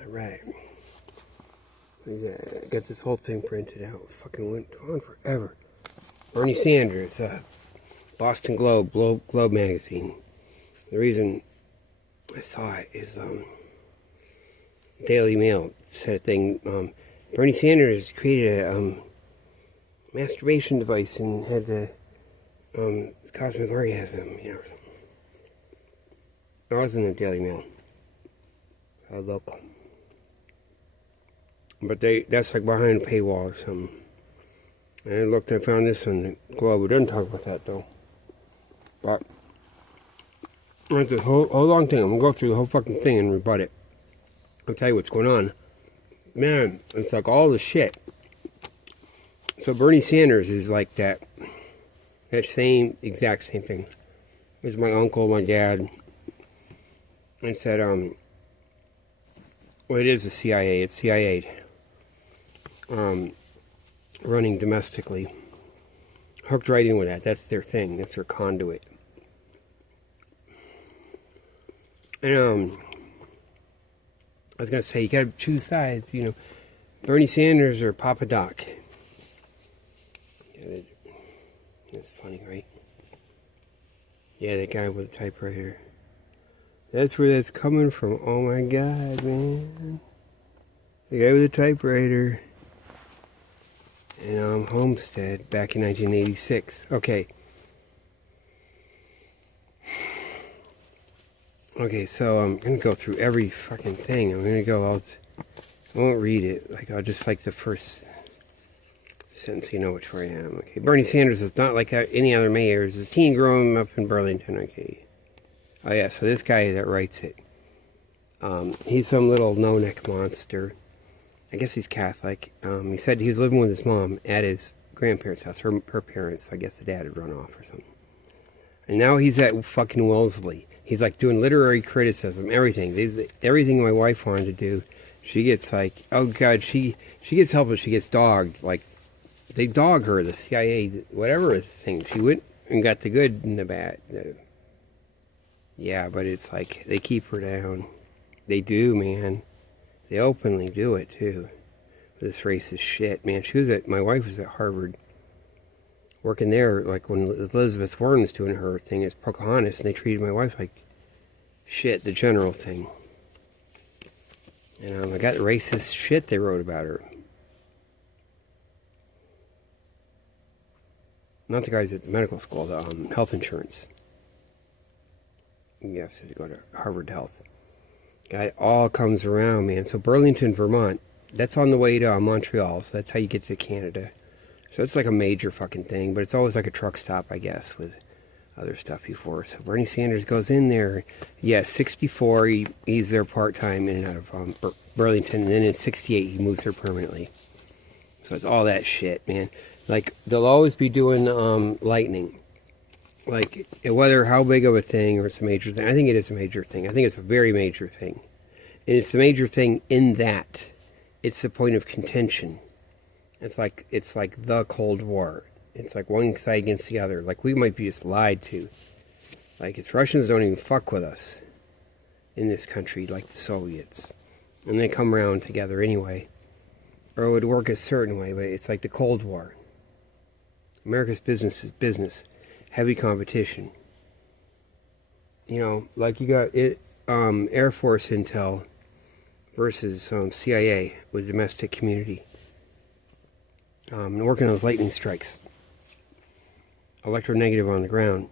Alright. Got this whole thing printed out. Fucking went on forever. Bernie Sanders, Boston Globe, Globe magazine. The reason I saw it is Daily Mail said a thing. Bernie Sanders created a masturbation device and had the cosmic orgasm, you know. It wasn't the Daily Mail. Local. But that's like behind a paywall or something. And I looked and I found this on the Globe. We didn't talk about that though. But it's a whole long thing. I'm gonna go through the whole fucking thing and rebut it. I'll tell you what's going on. Man, it's like all the shit. So Bernie Sanders is like that exact same thing. There's my uncle, my dad. And said, well, it is the CIA. It's CIA running domestically. Hooked right in with that. That's their thing. That's their conduit. And I was going to say, you got to choose sides, you know. Bernie Sanders or Papa Doc. Yeah, that's funny, right? Yeah, that guy with the typewriter. That's where that's coming from. Oh my God, man. The guy with the typewriter. And Homestead back in 1986. Okay. Okay, so I'm going to go through every fucking thing. I'm going to go, I won't read it. Like, I'll just like the first sentence, you know which way I am. Okay, Bernie Sanders is not like any other mayor. He's a teen growing up in Burlington. Okay. Oh yeah, so this guy that writes it, he's some little no-neck monster. I guess he's Catholic. He said he was living with his mom at his grandparents' house, her parents. I guess the dad had run off or something. And now he's at fucking Wellesley. He's like doing literary criticism, everything. Everything my wife wanted to do, she gets like, oh God, she gets help, but she gets dogged. Like, they dog her, the CIA, whatever thing. She went and got the good and the bad. Yeah, but it's like, they keep her down. They do, man. They openly do it, too. This racist shit, man. My wife was at Harvard, working there, like, when Elizabeth Warren was doing her thing as Pocahontas, and they treated my wife like shit, the general thing. And I got racist shit they wrote about her. Not the guys at the medical school, the health insurance. You have to go to Harvard Health. It all comes around, man. So Burlington, Vermont, that's on the way to Montreal, so that's how you get to Canada. So it's like a major fucking thing, but it's always like a truck stop, I guess, with other stuff before. So Bernie Sanders goes in there. Yeah, 64, he's there part-time in and out of Burlington, and then in 68, he moves there permanently. So it's all that shit, man. Like, they'll always be doing lightning. Like, whether how big of a thing or it's a major thing. I think it is a major thing. I think it's a very major thing. And it's the major thing in that it's the point of contention. It's like the Cold War. It's like one side against the other. Like, we might be just lied to. Like, it's Russians don't even fuck with us in this country like the Soviets. And they come around together anyway. Or it would work a certain way, but it's like the Cold War. America's business is business. Heavy competition. You know, like you got Air Force intel versus CIA with domestic community. And working on those lightning strikes. Electronegative on the ground.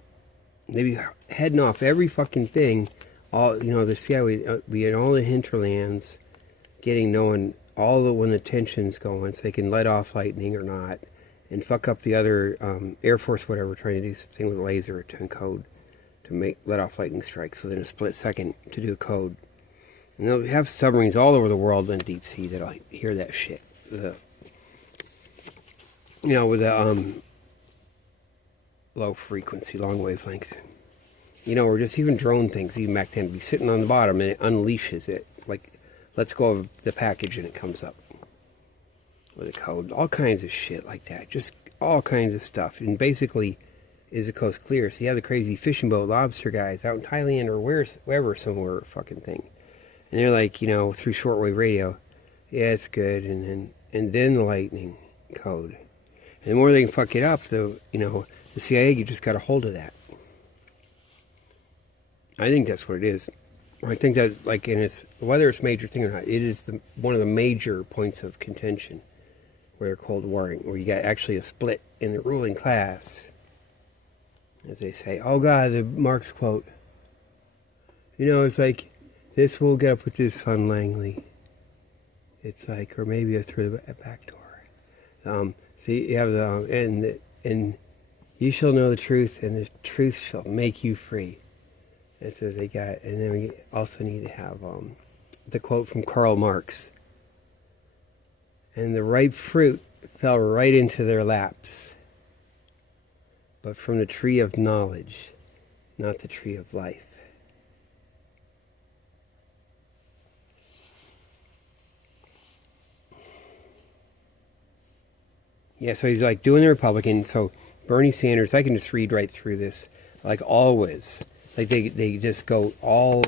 They be heading off every fucking thing. All, you know, the CIA be in all the hinterlands, knowing when the tension's going, so they can let off lightning or not. And fuck up the other Air Force, whatever, trying to do something with a laser to encode, to let off lightning strikes within a split second to do a code. And they'll have submarines all over the world in deep sea that'll hear that shit. With the low frequency, long wavelength. You know, or just even drone things, even back then, be sitting on the bottom and it unleashes it. Like, lets go of the package and it comes up with a code, all kinds of shit like that, just all kinds of stuff. And basically, is the coast clear? So you have the crazy fishing boat lobster guys out in Thailand or wherever, somewhere fucking thing. And they're like, through shortwave radio, yeah, it's good, and then the lightning code. And the more they can fuck it up, the CIA, you just got a hold of that. I think that's what it is. I think that's like, whether it's a major thing or not, it is one of the major points of contention where Cold Warring, where you got actually a split in the ruling class, as they say. Oh God, the Marx quote. It's like, this will get up with this son Langley. It's like, or maybe through the back door. See, you have and you shall know the truth, and the truth shall make you free. That's what they got. And then we also need to have the quote from Karl Marx. And the ripe fruit fell right into their laps, but from the tree of knowledge, not the tree of life. Yeah, so he's like doing the Republican. So Bernie Sanders, I can just read right through this, like always. Like they just go all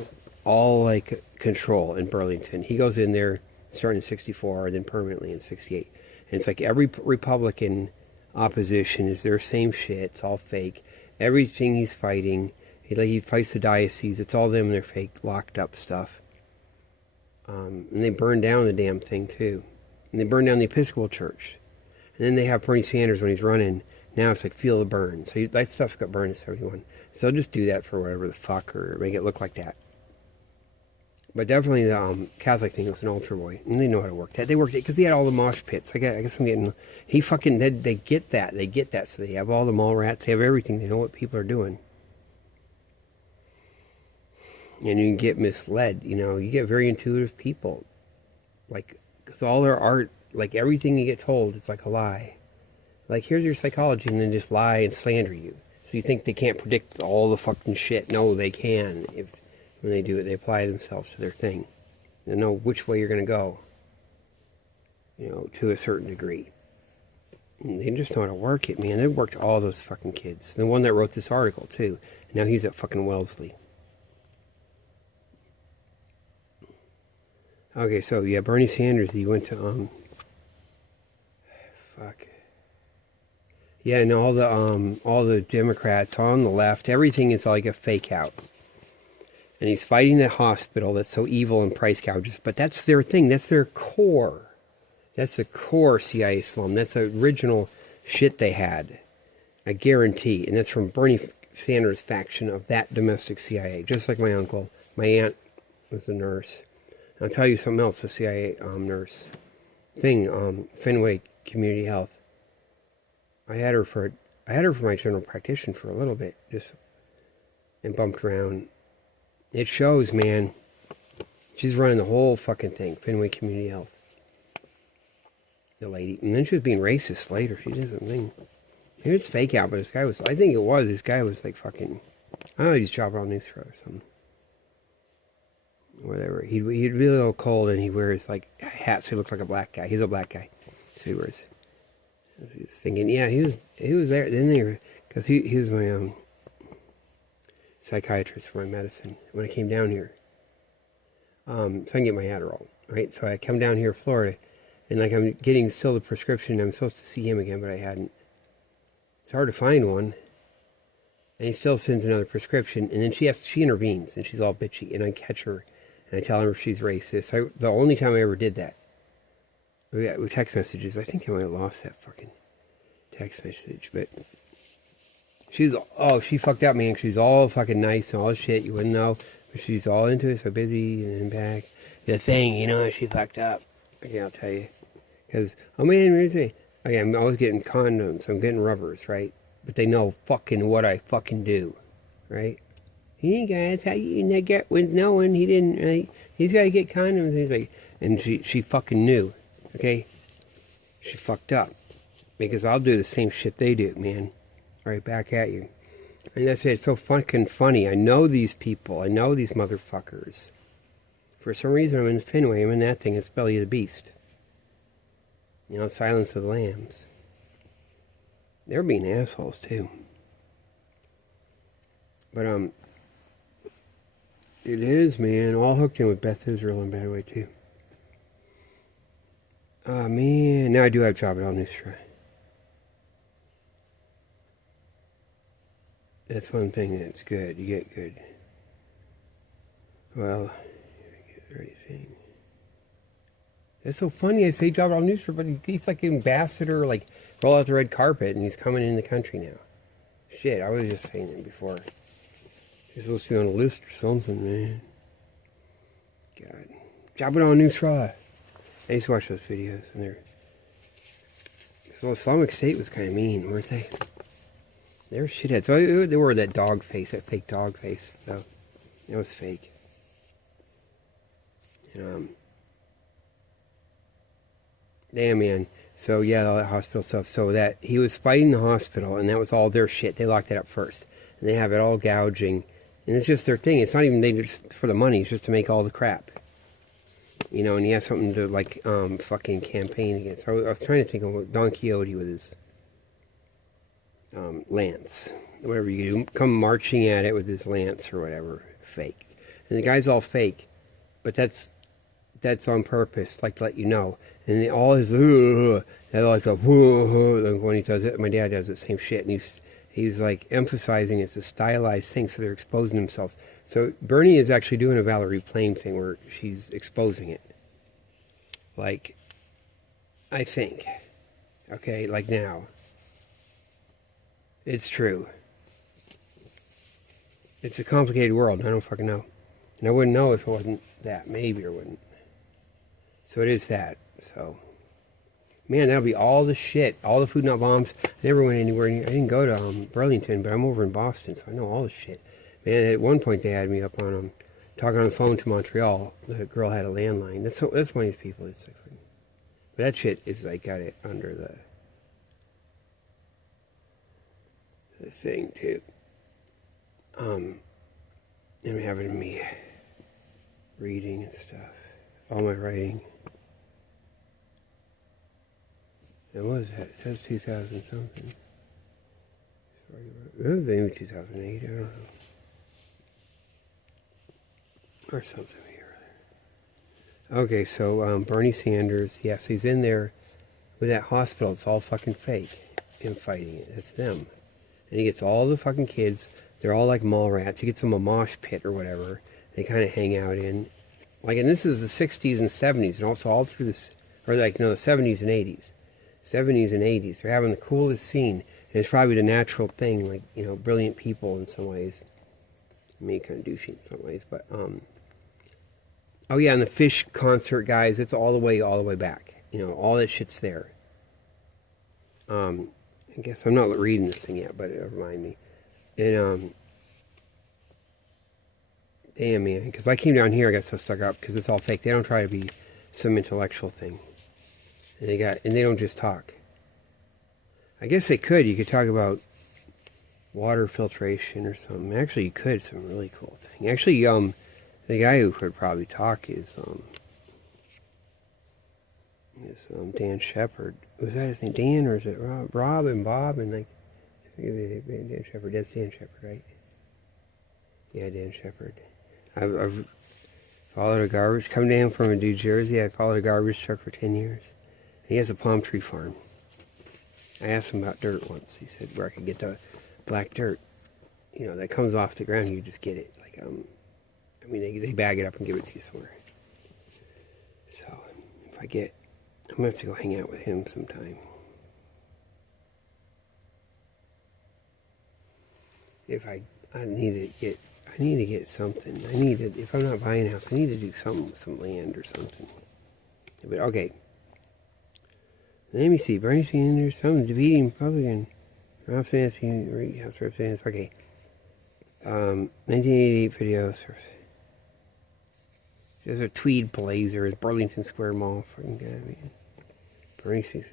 like control in Burlington. He goes in there starting in 64, then permanently in 68. And it's like every Republican opposition is their same shit. It's all fake. Everything he's fighting, he fights the diocese. It's all them and their fake locked up stuff. And they burn down the damn thing too. And they burn down the Episcopal Church. And then they have Bernie Sanders when he's running. Now it's like feel the burn. So that stuff got burned in 71. So they'll just do that for whatever the fuck, or make it look like that. But definitely the Catholic thing was an altar boy. And they know how to work that. They worked it because he had all the mosh pits. I guess I'm getting... They get that. They get that. So they have all the mall rats. They have everything. They know what people are doing. And you can get misled. You get very intuitive people. Like, because all their art, like everything you get told, it's like a lie. Like, here's your psychology, and then just lie and slander you. So you think they can't predict all the fucking shit. No, they can. When they do it, they apply themselves to their thing. They know which way you're going to go, to a certain degree. And they just know how to work it, man. They've worked all those fucking kids. The one that wrote this article, too. Now he's at fucking Wellesley. Okay, so, yeah, Bernie Sanders, he went to, Yeah, and all the Democrats on the left, everything is like a fake out. And he's fighting the hospital that's so evil and price gouges. But that's their thing. That's their core. That's the core CIA slum. That's the original shit they had. I guarantee. And that's from Bernie Sanders' faction of that domestic CIA. Just like my uncle. My aunt was a nurse. I'll tell you something else. The CIA nurse thing. Fenway Community Health. I had her for my general practitioner for a little bit. And bumped around. It shows, man. She's running the whole fucking thing. Fenway Community Health. The lady. And then she was being racist later. She doesn't think. Maybe it's fake out, but this guy was... I think it was. This guy was like fucking... I don't know, he's chopping on news throat or something. Whatever. He'd be a little cold and he wears like hats. So he looked like a black guy. He's a black guy. So he wears... I was thinking, yeah, he was there. Then they were... Because he was my... psychiatrist for my medicine when I came down here. So I can get my Adderall, right? So I come down here to Florida, and like I'm getting still the prescription. I'm supposed to see him again, but I hadn't. It's hard to find one. And he still sends another prescription, and then she intervenes, and she's all bitchy, and I catch her, and I tell her she's racist. The only time I ever did that, with text messages, I think I might have lost that fucking text message, but... she fucked up, man. She's all fucking nice and all shit. You wouldn't know. But she's all into it, so busy and then back. The thing, she fucked up. Okay, I'll tell you. Because, oh man, okay, I'm always getting condoms. I'm getting rubbers, right? But they know fucking what I fucking do, right? Hey guys, how you get with no one? He didn't, right? He's got to get condoms. And he's like, and she fucking knew, okay? She fucked up. Because I'll do the same shit they do, man. Right back at you. And that's it. It's so fucking funny. I know these people. I know these motherfuckers. For some reason, I'm in Fenway. I'm in that thing. It's Belly of the Beast. Silence of the Lambs. They're being assholes, too. But, It is, man. All hooked in with Beth Israel in a bad way, too. Oh, man. Now I do have Drop It All Nusra. That's one thing that's good. You get good. Well, you get the right thing. It's so funny. I say Drop It All Nusra, but he's like an ambassador, like roll out the red carpet, and he's coming in the country now. Shit, I was just saying it before. He's supposed to be on a list or something, man. God. Drop It All Nusra. I used to watch those videos, and they're... Because the Islamic State was kind of mean, weren't they? They were shitheads. So they wore that dog face, that fake dog face, though. It was fake. And, damn, man. So, yeah, all that hospital stuff. So that he was fighting the hospital, and that was all their shit. They locked it up first. And they have it all gouging. And it's just their thing. It's not even they just for the money. It's just to make all the crap. You know, and he has something to, like, fucking campaign against. I was trying to think of Don Quixote with his lance. Whatever you do. Come marching at it with his lance or whatever. Fake. And the guy's all fake. But that's on purpose, like to let you know. And all his they're like a like when he does it. My dad does the same shit, and he's like emphasizing it's a stylized thing, so they're exposing themselves. So Bernie is actually doing a Valerie Plame thing where she's exposing it. Like, I think, okay, like now, it's true. It's a complicated world. I don't fucking know, and I wouldn't know if it wasn't that. Maybe or wouldn't. So it is that. So, man, that'll be all the shit, all the Food Not Bombs. I never went anywhere. I didn't go to Burlington, but I'm over in Boston, so I know all the shit. Man, at one point they had me up on talking on the phone to Montreal. The girl had a landline. That's one of these people. It's like, but that shit is like got it under the thing too. And having me reading and stuff, all my writing. It was that. It says 2000 something. It was maybe 2008. I don't know. Or something here. Okay, so Bernie Sanders, yes, he's in there with that hospital. It's all fucking fake. Him fighting it. It's them. And he gets all the fucking kids. They're all like mall rats. He gets them a mosh pit or whatever. They kind of hang out in. Like, and this is the 60s and 70s, and also all through this, or like, no, the 70s and 80s. 70s and 80s. They're having the coolest scene. And it's probably the natural thing, like, you know, brilliant people in some ways. Me kind of douchey in some ways, but, oh yeah, and the Fish concert, guys, it's all the way back. You know, all that shit's there. I guess I'm not reading this thing yet, but it'll remind me. And, damn, man, because I came down here, I got so stuck up, because it's all fake. They don't try to be some intellectual thing. And they don't just talk. I guess they could. You could talk about water filtration or something. Actually, you could. Some really cool thing. Actually, the guy who could probably talk is Dan Shepard. Was that his name? Dan, or is it Rob and Bob and like Dan Shepard? That's Dan Shepard, right? Yeah, Dan Shepard. I've followed a garbage. Come down from New Jersey. I followed a garbage truck for 10 years. He has a palm tree farm. I asked him about dirt once. He said where I could get the black dirt. You know, that comes off the ground. You just get it. Like, I mean, they bag it up and give it to you somewhere. So, if I'm going to have to go hang out with him sometime. If I need to get something. If I'm not buying a house, I need to do something with some land or something. But, okay. Let me see. Bernie Sanders, some defeating Republican. Ralph Sanderson, House Representatives. Okay. 1988 videos. There's a tweed blazer at Burlington Square Mall. Fucking guy, man. Bernie Sanders.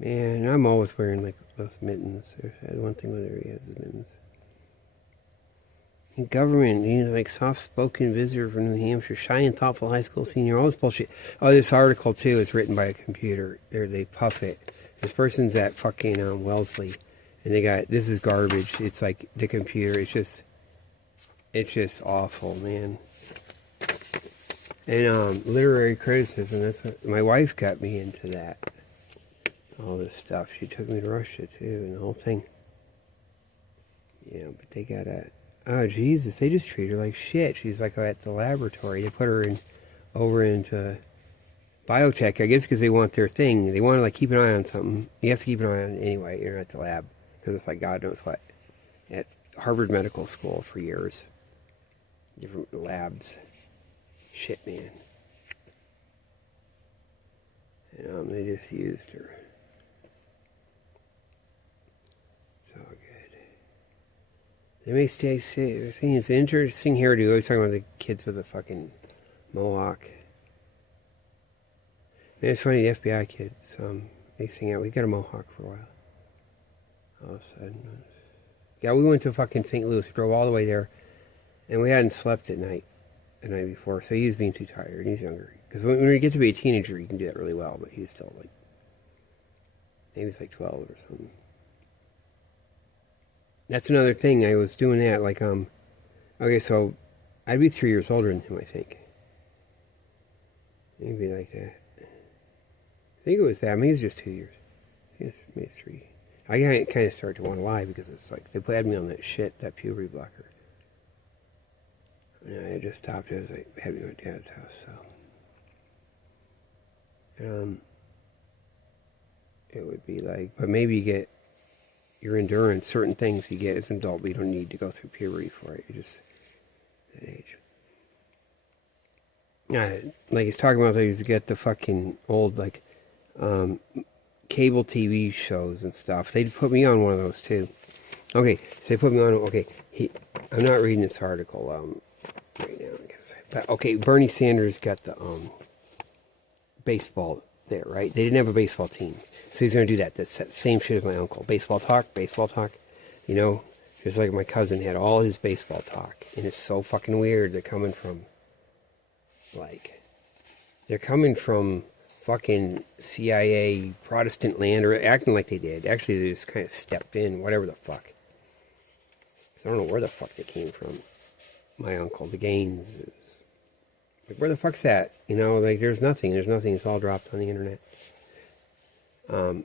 Man, I'm always wearing like those mittens. There's one thing where he has the mittens. In government, you know, like soft-spoken visitor from New Hampshire, shy and thoughtful high school senior, all this bullshit. Oh, this article, too, is written by a computer. They puff it. This person's at fucking Wellesley, And they got, this is garbage. It's like the computer. It's just awful, man. And literary criticism. That's what, my wife got me into that. All this stuff. She took me to Russia too, and the whole thing. Yeah, but they got a. Oh Jesus! They just treat her like shit. She's like at the laboratory. They put her over into biotech, I guess, because they want their thing. They want to like keep an eye on something. You have to keep an eye on it anyway. You're at the lab because it's like God knows what. At Harvard Medical School for years. Different labs. Shit, man. And they just used her. So good. They may stay safe. It's an interesting hairdo. I was talking about the kids with the fucking mohawk. Man, it's funny, the FBI kids, they sing out. We got a mohawk for a while. All of a sudden. Yeah, we went to fucking St. Louis. We drove all the way there. And we hadn't slept at night the night before. So he was being too tired. He's younger. Because when you get to be a teenager, you can do that really well. But he's still like, maybe he's like 12 or something. That's another thing. I was doing that. Like, okay, so I'd be 3 years older than him, I think. Maybe like that. I think it was that. Maybe it was just 2 years. Maybe it's 3. I kind of started to want to lie because it's like they had me on that shit, that puberty blocker. And I just stopped it. I was like, had me at my dad's house, so. It would be like, but maybe you get your endurance, certain things you get as an adult, but you don't need to go through puberty for it. You just, that age. Like he's talking about, like, you get the fucking old, like, cable TV shows and stuff. They'd put me on one of those too. Okay, so they put me on. Okay, I'm not reading this article right now. I guess. But okay, Bernie Sanders got the baseball there, right? They didn't have a baseball team, so he's going to do that. That's that same shit as my uncle. Baseball talk. You know, just like my cousin had all his baseball talk, and it's so fucking weird. They're coming from fucking CIA Protestant land, or acting like they did. Actually, they just kind of stepped in, whatever the fuck. I don't know where the fuck they came from. My uncle, the Gaines, is like, where the fuck's that? You know, like there's nothing. It's all dropped on the internet. There's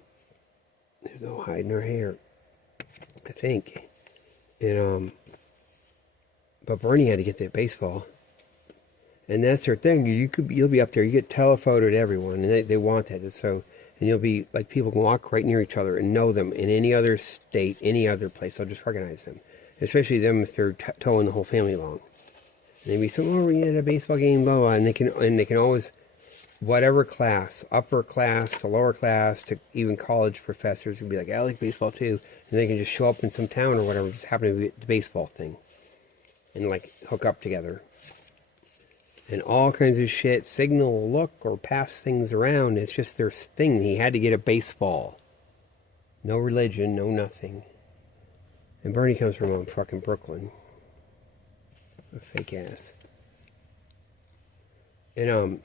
no hiding her hair, I think. And but Bernie had to get that baseball. And that's their thing. You'll be up there. You get telephotoed everyone, and they want that. And so, and you'll be like, people can walk right near each other and know them in any other state, any other place. They'll just recognize them, especially them if they're towing the whole family along. And they'd be saying, "Oh, we're at a baseball game, blah blah," and they can always, whatever class, upper class to lower class to even college professors can be like, "I like baseball too," and they can just show up in some town or whatever, just happen to be at the baseball thing, and like hook up together. And all kinds of shit, signal, look, or pass things around. It's just their thing. He had to get a baseball. No religion, no nothing. And Bernie comes from fucking Brooklyn. A fake ass. And,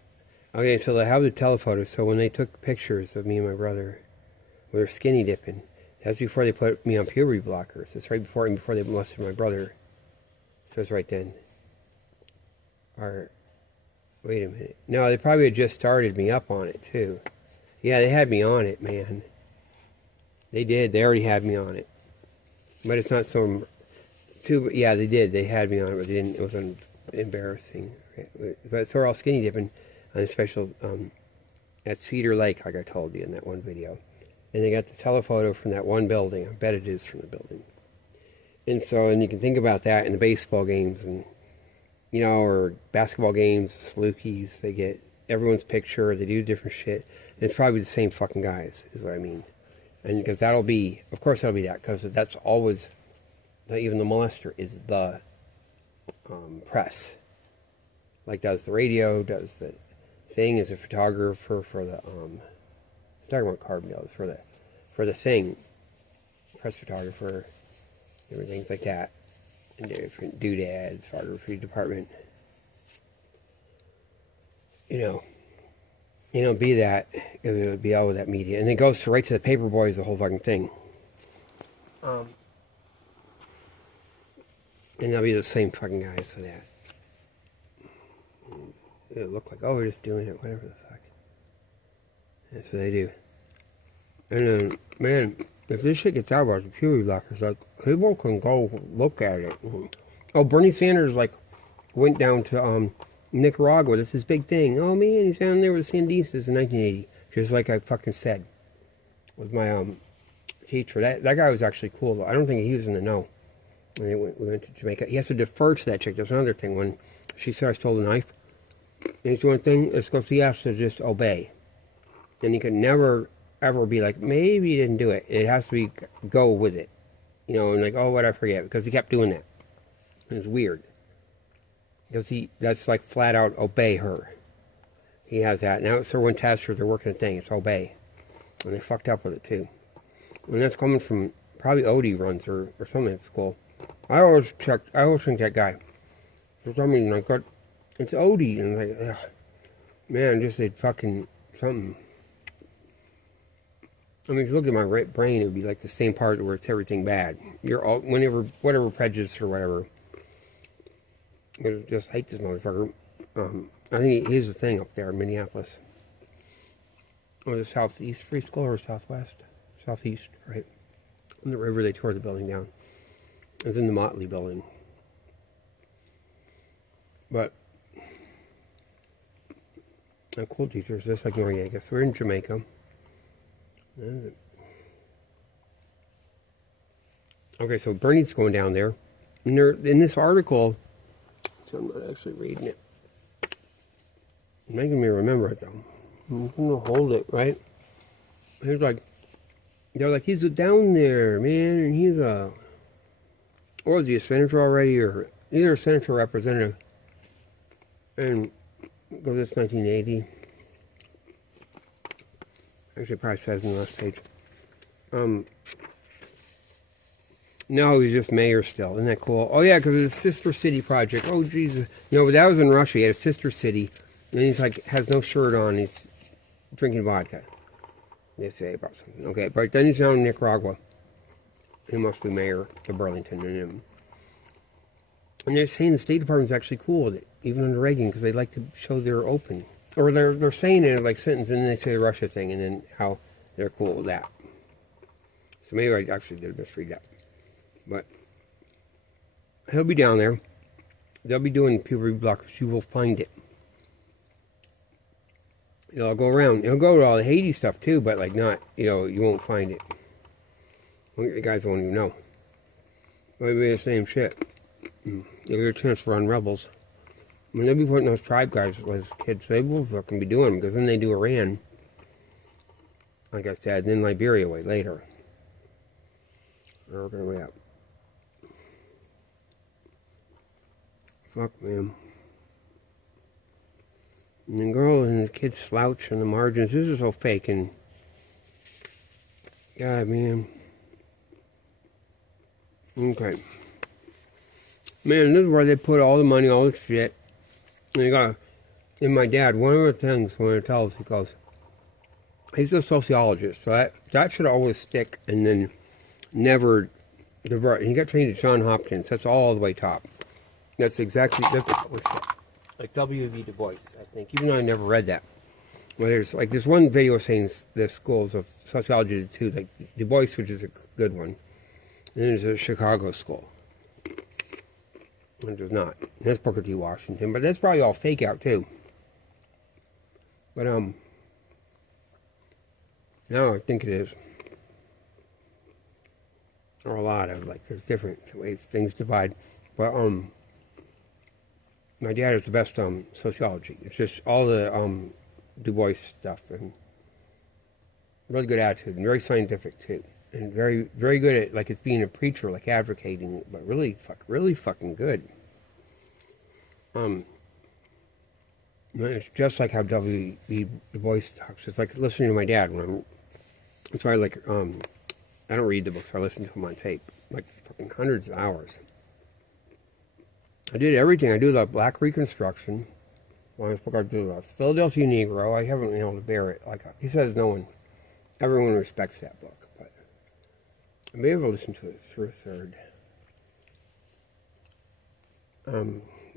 okay, so they have the telephoto. So when they took pictures of me and my brother, we were skinny dipping. That's before they put me on puberty blockers. It's right before they molested my brother. So it's right then. Wait a minute. No, they probably had just started me up on it, too. Yeah, they had me on it, man. They did. They already had me on it. But it's not so... Yeah, they did. They had me on it, but they didn't. It wasn't embarrassing. But so we're all skinny dipping on a special... at Cedar Lake, like I told you in that one video. And they got the telephoto from that one building. I bet it is from the building. And you can think about that in the baseball games and... You know, or basketball games, Salukis, they get everyone's picture, they do different shit. And it's probably the same fucking guys, is what I mean. And because that'll be that, because that's always, even the molester is the press. Like does the radio, does the thing, is a photographer for the, I'm talking about Carbondale, for the thing, press photographer, different things like that. And different doodads, photography department. You know, be that, it'll be all with that media. And it goes right to the paper boys, the whole fucking thing. And they'll be the same fucking guys for that. It'll look like, oh, we're just doing it, whatever the fuck. That's what they do. And then, man, if this shit gets out about the puberty blockers, like, people can go look at it. Oh, Bernie Sanders, like, went down to Nicaragua. That's his big thing. Oh, man, he's down there with the Sandinistas in 1980. Just like I fucking said with my teacher. That guy was actually cool, though. I don't think he was in the know. And we went to Jamaica. He has to defer to that chick. That's another thing. When she said I stole the knife, and it's one thing, it's because he has to just obey. And he could never, ever be like, maybe he didn't do it. It has to be, go with it. You know, and like, oh, what, I forget. Because he kept doing that. It's weird. Because that's like flat out obey her. He has that. Now it's Sir Winchester, they're working a thing. It's obey. And they fucked up with it too. And that's coming from, probably Odie runs or something at school. I always think that guy. For some reason, I got, it's Odie. And I'm like, ugh, man, just did fucking something. I mean, if you look at my right brain, it would be like the same part where it's everything bad. You're all, whatever prejudice or whatever. I just hate this motherfucker. I think he's the thing up there in Minneapolis. Or the Southeast Free School or Southwest? Southeast, right? On the river, they tore the building down. It was in the Motley building. But, cool teachers, just like Noriega. So we're in Jamaica. Okay, so Bernie's going down there. And in this article, so I'm not actually reading it. It's making me remember it, though. I'm going to hold it, right? They're like, he's down there, man, and he's or was he a senator already, or either a senator or representative? And go to this 1980. Actually, it probably says in the last page. No, he's just mayor still. Isn't that cool? Oh, yeah, because his sister city project. Oh, Jesus. You know, but that was in Russia. He had a sister city. And he's like, has no shirt on. He's drinking vodka. They say about something. Okay, but then he's down in Nicaragua. He must be mayor of Burlington. And they're saying the State Department's actually cool with it, even under Reagan, because they like to show they're open. Or they're saying it like sentence, and then they say the Russia thing, and then how they're cool with that. So maybe I actually did misread that. But he'll be down there. They'll be doing puberty blockers. You will find it. He'll go around. He'll go to all the Haiti stuff too, but like not, you won't find it. The guys won't even know. It'll be the same shit. You'll get a chance to run rebels. I mean, they'll be putting those tribe guys as kids. They will fucking be doing them, because then they do Iran, like I said, and then Liberia way later. We're working way up. Fuck, man. And the girl and the kids slouch on the margins. This is so fake, and God, man. Okay. Man, this is where they put all the money, all the shit. And they got, and my dad, one of the things when he tells, he goes, he's a sociologist, so that should always stick and then never divert. And he got trained at Johns Hopkins. That's all the way top. That's like W.B. Du Bois, I think, even though I never read that. Well, there's one video saying the schools of sociology did too, like Du Bois, which is a good one. And then there's a Chicago school, which is not. And that's Booker T. Washington, but that's probably all fake out too. But no, I think it is. Or a lot of, there's different ways things divide. But my dad is the best sociology. It's just all the Du Bois stuff, and really good attitude, and very scientific too, and very, very good at it's being a preacher, like advocating, but really fucking good. It's just like how W.B. Du Bois talks. It's like listening to my dad that's why I I don't read the books. I listen to them on tape, fucking hundreds of hours. I did everything. I do the Black Reconstruction. Longest book I do the Philadelphia Negro. I haven't been able to bear it. He says everyone respects that book. But I may have listened to it through a third.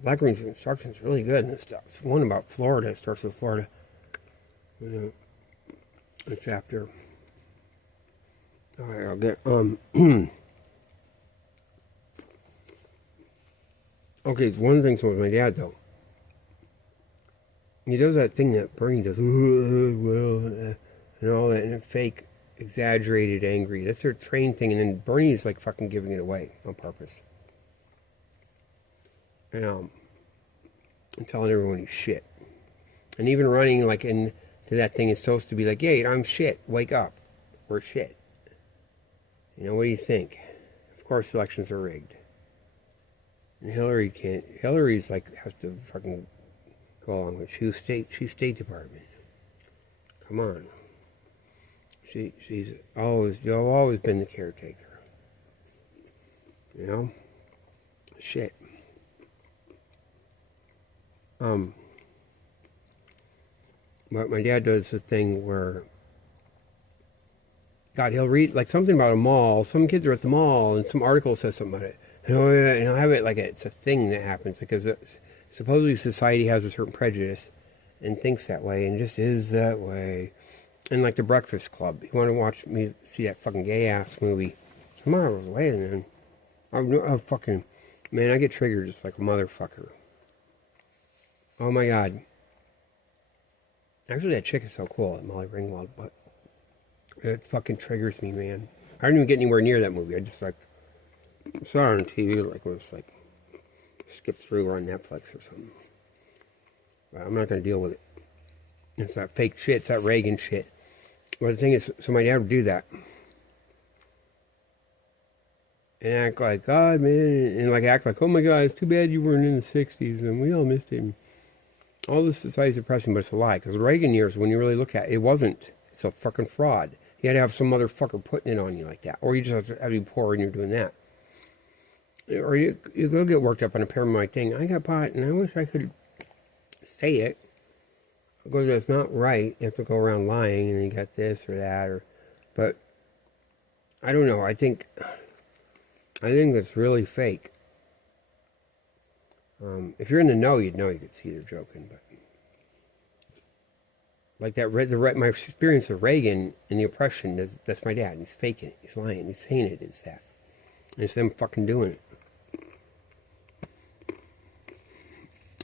Black Green's instruction is really good, and this stuff. It's one about Florida. It starts with Florida. A chapter. All right, I'll get Okay, it's one of the things with my dad though. He does that thing that Bernie does, and all that, and it's fake, exaggerated, angry. That's their trained thing, and then Bernie's like fucking giving it away on purpose. And telling everyone he's shit. And even running like into that thing is supposed to be like, yeah, I'm shit, wake up. We're shit. You know, what do you think? Of course elections are rigged. And Hillary can't. Hillary's like has to fucking go along with. She's State Department. Come on. She's always been the caretaker. You know? Shit. But my dad does the thing where, God, he'll read like something about a mall. Some kids are at the mall, and some article says something about it. Oh yeah, and I'll have it like it's a thing that happens because supposedly society has a certain prejudice and thinks that way and just is that way. And like the Breakfast Club, you want to watch me see that fucking gay ass movie? Tomorrow's away, man. I'm fucking man. I get triggered just like a motherfucker. Oh my god. Actually, that chick is so cool, Molly Ringwald, but it fucking triggers me, man. I didn't even get anywhere near that movie. I just like saw it on TV, like it was like skipped through or on Netflix or something. But I'm not gonna deal with it. It's that fake shit. It's that Reagan shit. Well, the thing is, so my dad would do that and act like God, man, and like act like, oh my God, it's too bad you weren't in the '60s and we all missed him. All this society's depressing, but it's a lie. Because the Reagan years, when you really look at it, it wasn't. It's a fucking fraud. You had to have some motherfucker putting it on you like that, or you just have to be poor and you're doing that. Or you go get worked up on a paranoid thing. I got pot, and I wish I could say it. Because it's not right. You have to go around lying, and you got this or that, but I don't know. I think it's really fake. If you're in the know, you'd know. You could see they're joking, but like that. My experience of Reagan and the oppression that's my dad. He's faking it. He's lying. He's saying it is that. And it's them fucking doing it.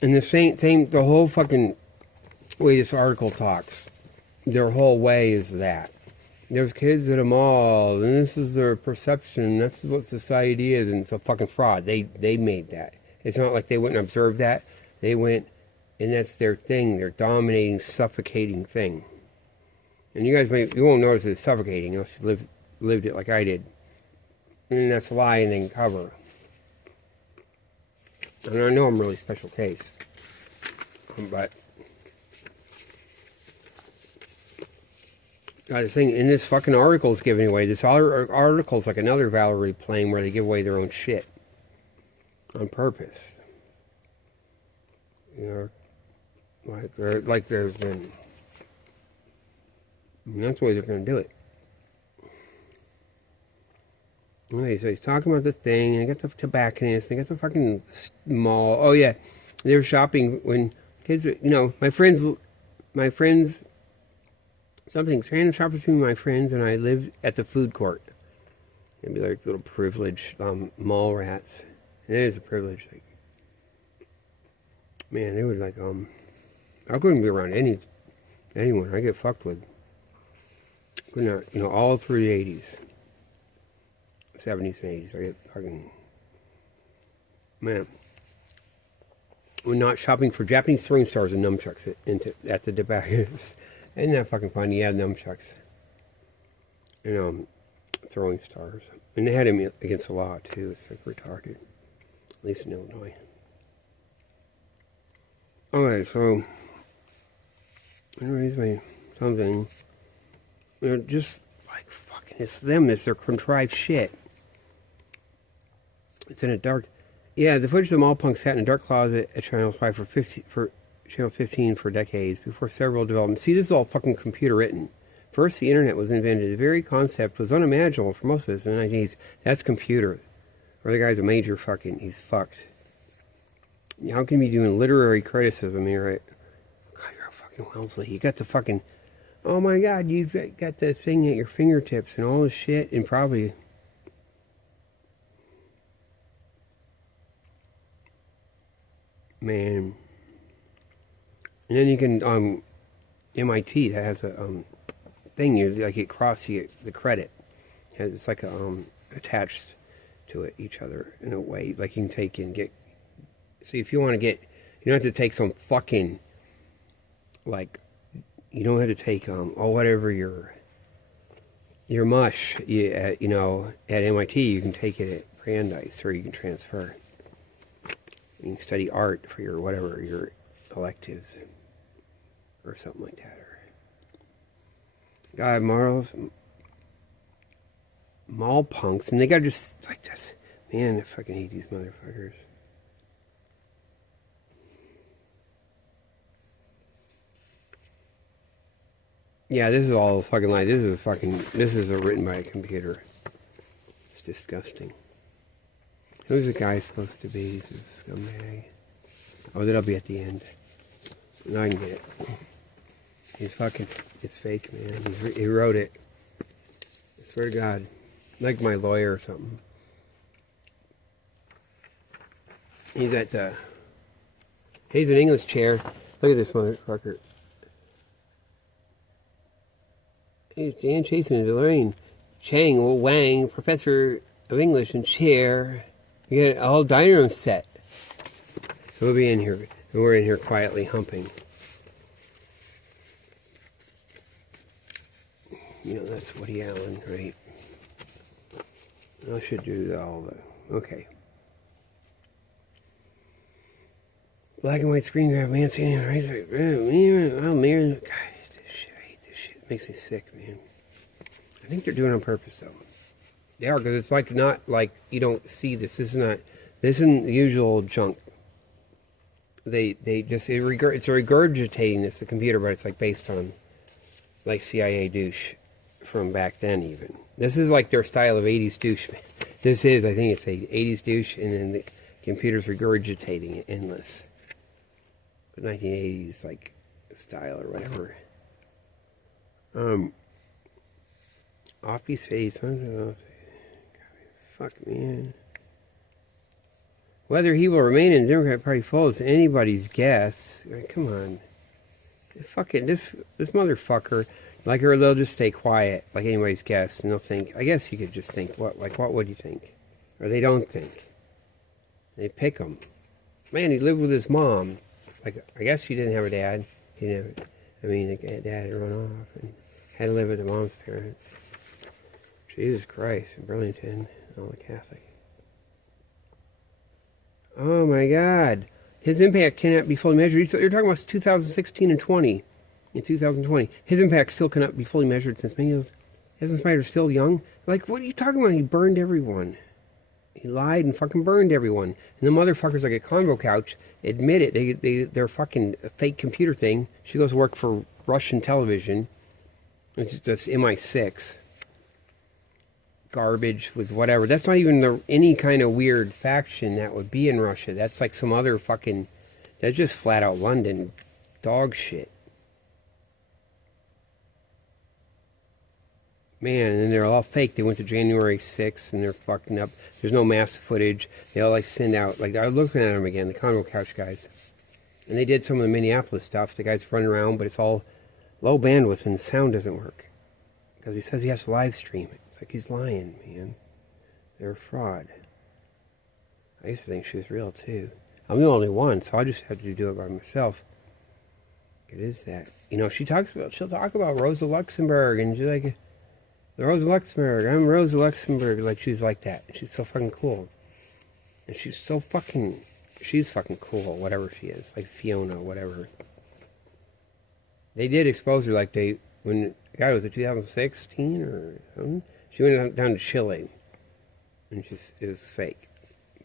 And the same thing, the whole fucking way this article talks, their whole way is that. There's kids at a mall, and this is their perception, that's what society is, and it's a fucking fraud. They made that. It's not like they went and observed that. They went, and that's their thing, their dominating, suffocating thing. And you won't notice it's suffocating unless you lived it like I did. And that's a lie and then cover. And I know I'm a really special case. But the thing in this fucking article is giving away. This article's like another Valerie plane where they give away their own shit on purpose. You know, like there's been. And that's the way they're going to do it. Okay, so he's talking about the thing, and they got the tobacconist, they got the fucking mall. Oh yeah, they were shopping when kids, my friends, something trying to shop between my friends, and I lived at the food court. They'd be like little privileged mall rats. And it is a privilege. Like, man, they would like I couldn't be around anyone. I get fucked with. Could not, all through the 80s. 70s and 80s. I get fucking, man. We're not shopping for Japanese throwing stars and nunchucks at the tobacconist. Isn't that fucking funny? Yeah, nunchucks. Throwing stars. And they had him against the law, too. It's like retarded. At least in Illinois. Okay, so anyways, something. They're just like fucking. It's them. It's their contrived shit. It's in a dark. Yeah, the footage of the mall punk sat in a dark closet at Channel 5 for Channel 15 for decades before several developments. See, this is all fucking computer written First, the internet was invented. The very concept was unimaginable for most of us in the 1980s. That's computer. Or the guy's a major fucking, he's fucked. How can you be doing literary criticism here? Right? God, you're a fucking Wellesley. You got the fucking, oh my God, you've got the thing at your fingertips and all this shit, and probably, man. And then you can, MIT that has a thing, you like it cross, you get the credit. It's like attached to it, each other in a way. Like you can take and get. See, if you want to get, you don't have to take some fucking, like, you don't have to take whatever your mush, at MIT. You can take it at Brandeis, or you can transfer. You can study art for your whatever your electives, or something like that. God, mall punks, and they got just like this. Man, I fucking hate these motherfuckers. Yeah, this is all fucking lie. This is written by a computer. It's disgusting. Who's the guy supposed to be? He's a scumbag. Oh, that'll be at the end. Now I can get it. It's fake, man. He wrote it. I swear to God. Like my lawyer or something. He's an English chair. Look at this motherfucker. He's Dan Chasen and Lorraine Chang Wang, professor of English and chair. We got a whole dining room set. So we'll be in here. And we're in here quietly humping. That's Woody Allen, right? I should do all the... Okay. Black and white screen grab, man, standing on the right side. Oh, man. God, I hate this shit. It makes me sick, man. I think they're doing it on purpose, though. They are, because it's like not like you don't see this. This isn't the usual junk. It's regurgitating this, the computer, but it's like based on like CIA douche from back then even. This is like their style of 80s douche. I think it's a 80s douche, and then the computer's regurgitating it endless. But 1980s like style or whatever. Offbeat face. Fuck, man. Whether he will remain in the Democratic Party full is anybody's guess. Come on. Fucking this motherfucker, like her, they'll just stay quiet, like anybody's guess, and they'll think. I guess you could just think, what would you think? Or they don't think. They pick him. Man, he lived with his mom. Like, I guess she didn't have a dad. The dad had run off and had to live with the mom's parents. Jesus Christ, in Burlington, all the Catholic. Oh my God. His impact cannot be fully measured. You're talking about 2016 and 20. In 2020. His impact still cannot be fully measured since many of those Hasn't Spider still young? Like, what are you talking about? He burned everyone. He lied and fucking burned everyone. And the motherfuckers like a Convo Couch admit it. They're fucking a fake computer thing. She goes to work for Russian television. That's MI6. Garbage with whatever. That's not even any kind of weird faction that would be in Russia. That's like some other fucking... That's just flat out London dog shit. Man, and they're all fake. They went to January 6th and they're fucking up. There's no mass footage. They all like send out, like I was looking at them again, the Convo Couch guys. And they did some of the Minneapolis stuff. The guys running around, but it's all low bandwidth and the sound doesn't work. Because he says he has to live stream it. It's like he's lying, man. They're a fraud. I used to think she was real too. I'm the only one, so I just have to do it by myself. It is that. You know, she'll talk about Rosa Luxemburg and she's like... Rosa Luxemburg, I'm Rosa Luxemburg, like she's like that. She's so fucking cool. And she's fucking cool, whatever she is. Like Fiona, whatever. They did expose her, like when, God, was it 2016 or something? She went down to Chile. And it was fake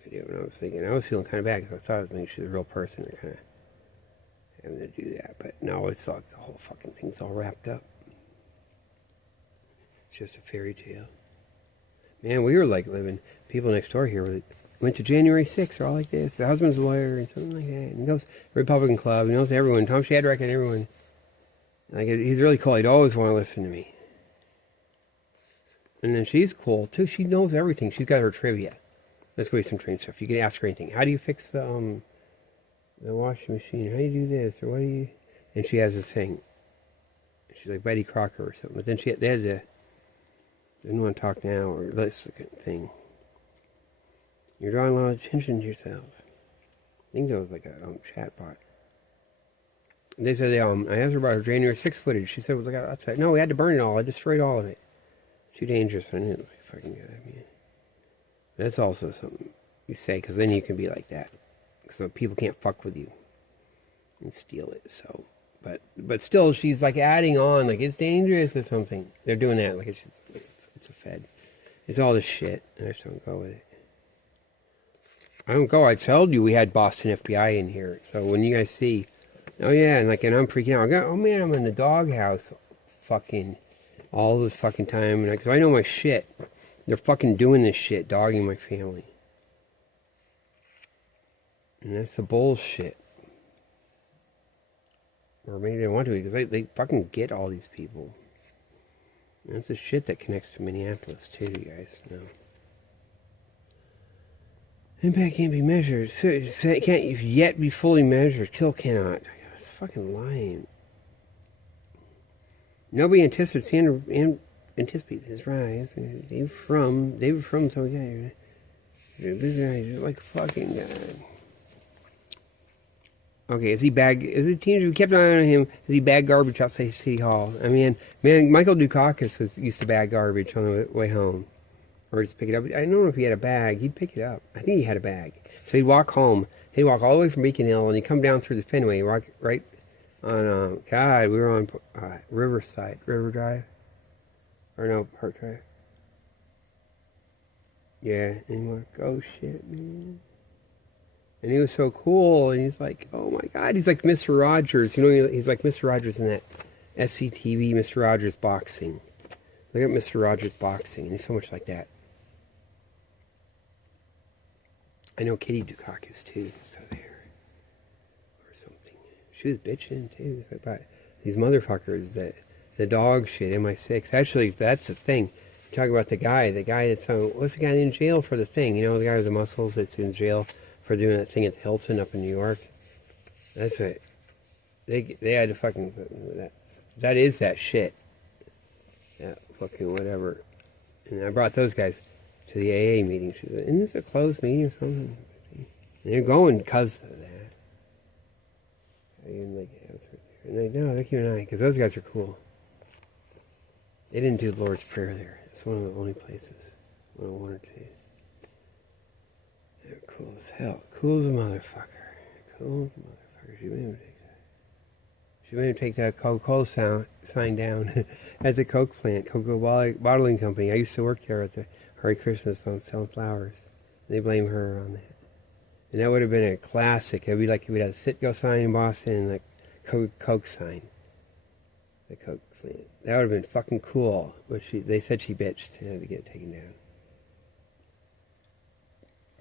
video. And I was feeling kind of bad because I thought maybe she was a real person or kind of having to do that. But no, it's like the whole fucking thing's all wrapped up. It's just a fairy tale. Man, we were like living. People next door here went to January 6th, or all like this. The husband's a lawyer and something like that. And he goes Republican Club. He knows everyone. Tom Shadrack and everyone. Like, he's really cool. He'd always want to listen to me. And then she's cool too. She knows everything. She's got her trivia. Let's go get some train stuff. You can ask her anything. How do you fix the washing machine? How do you do this? Or what do you? And she has a thing. She's like Betty Crocker or something. But then they had to. Didn't want to talk now or this thing. You're drawing a lot of attention to yourself. I think that was like a chat bot. They said I asked her about her January 6th footage. She said it was like outside. No, we had to burn it all. I destroyed all of it. It's too dangerous. I didn't fucking get it. I mean, that's also something you say, because then you can be like that. So people can't fuck with you and steal it. So, but still, she's like adding on, like it's dangerous or something. They're doing that, like it's a Fed. It's all this shit. I just don't go with it. I don't go. I told you we had Boston FBI in here. So when you guys see, oh yeah, and I'm freaking out. I go, oh man, I'm in the doghouse, fucking all this fucking time, because I know my shit. They're fucking doing this shit, dogging my family. And that's the bullshit. Or maybe they want to, because they fucking get all these people. And that's the shit that connects to Minneapolis, too, you guys know. Impact can't be measured. So it can't yet be fully measured. Still cannot. That's fucking lying. Nobody anticipates his rise. David Frum, so yeah, this guy's like fucking God. Okay, is he a teenager? We kept an eye on him. Is he bag garbage outside City Hall? I mean, Michael Dukakis used to bag garbage on the way home. Or just pick it up. I don't know if he had a bag. He'd pick it up. I think he had a bag. So he'd walk home. He'd walk all the way from Beacon Hill, and he'd come down through the Fenway, walk right on, God, we were on River Drive. Or no, Park Drive. Yeah, and he went, oh shit, man. And he was so cool, and he's like, oh my God, he's like Mr. Rogers. You know, he's like Mr. Rogers in that SCTV Mr. Rogers boxing. Look at Mr. Rogers boxing, and he's so much like that. I know Kitty Dukakis too, so there. Or something. She was bitching too about these motherfuckers, the dog shit, MI6. Actually, that's the thing. Talk about the guy that's what's the guy in jail for the thing? You know, the guy with the muscles that's in jail for doing that thing at the Hilton up in New York. That's it. They had to fucking that is that shit. Yeah, fucking whatever. And I brought those guys to the AA meeting. She said, isn't this a closed meeting or something? And they're going because of that. I didn't like answer. And they no, look you and I, because those guys are cool. They didn't do the Lord's Prayer there. It's one of the only places. One or two. They're cool as hell. Cool as a motherfucker. Cool as a motherfucker. She made him take that Coca-Cola sign down at the Coke plant, Coca-Cola Bottling Company. I used to work there at the Hare Krishna song selling flowers. They blame her on that. And that would have been a classic. It would be like if we had a Citgo sign in Boston and the Coke sign. The Coke plant. That would have been fucking cool. But they said she bitched and had to get it taken down.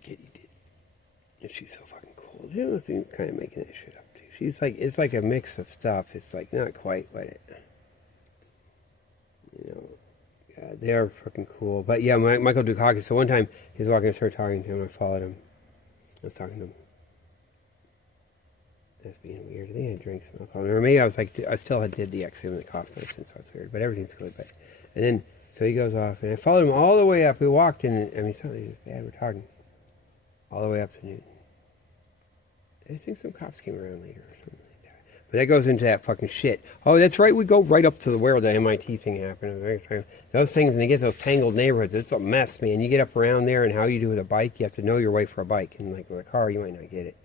Kitty did. And she's so fucking cool. She was kind of making that shit up. She's like, it's like a mix of stuff. It's like not quite what it, you know. Yeah, they are fucking cool. But yeah, Michael Dukakis. So one time he was walking, I started talking to him. I followed him. I was talking to him. That's being weird. They had drinks and alcohol. Or maybe I was like, I still did the exit in the cough medicine, so it's weird. But everything's good. But and then so he goes off, and I followed him all the way up. We walked in. I mean, something was bad. We're talking all the way up to Newton. I think some cops came around later or something like that. But that goes into that fucking shit. Oh, that's right. We go right up to where the MIT thing happened. Those things, and they get those tangled neighborhoods. It's a mess, man. You get up around there, and how you do with a bike, you have to know your way for a bike. And like with a car, you might not get it.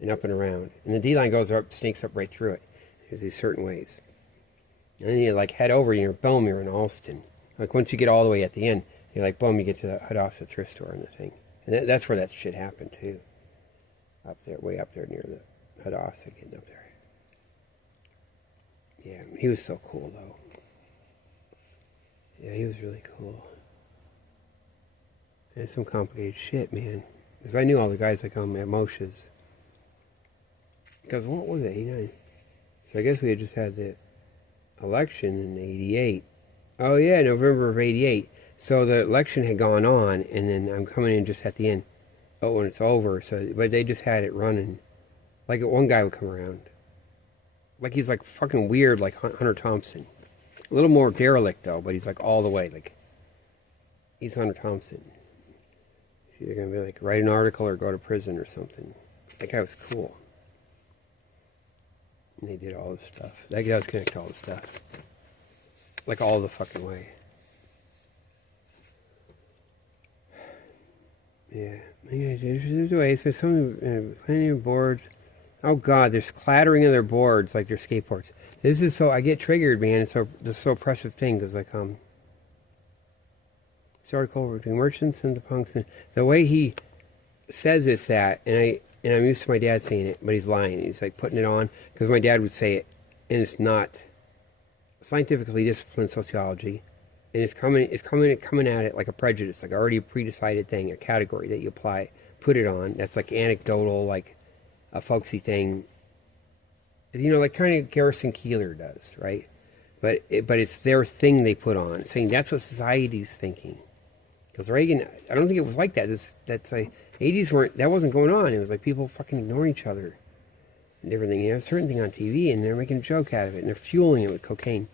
And up and around. And the D-line goes up, sneaks up right through it. There's these certain ways. And then you like head over, and you're boom, you're in Alston. Like once you get all the way at the end, you're like boom, you get to the head off the thrift store and the thing. And that's where that shit happened too. Up there, way up there near the Hadassah, getting up there. Yeah, he was so cool though. Yeah, he was really cool. And some complicated shit, man. Because I knew all the guys like at Moshe's. Because what was it, 89? So I guess we had just had the election in 88. Oh yeah, November of 88. So the election had gone on, and then I'm coming in just at the end. Oh, when it's over. So, but they just had it running. Like one guy would come around. Like he's like fucking weird, like Hunter Thompson. A little more derelict though, but he's like all the way. Like he's Hunter Thompson. He's either gonna be like write an article or go to prison or something. That guy was cool. And they did all this stuff. That does connect to all the stuff. Like all the fucking way. Yeah. There's ways. There's plenty of boards. Oh God, there's clattering of their boards like their skateboards. This is so, I get triggered, man. It's so, this is so oppressive thing because like this article between merchants and the punks, and the way he says it's that, and I'm used to my dad saying it, but he's lying. He's like putting it on because my dad would say it, and it's not scientifically disciplined sociology, and it's coming at it like a prejudice, like already a pre-decided thing, a category that you apply, put it on. That's like anecdotal, like a folksy thing, you know, like kind of Garrison Keillor does, right? But it's their thing they put on, saying that's what society's thinking. Because Reagan, I don't think it was like that. That's like 80s weren't, that wasn't going on. It was like people fucking ignoring each other and everything. You know, a certain thing on TV, and they're making a joke out of it, and they're fueling it with cocaine.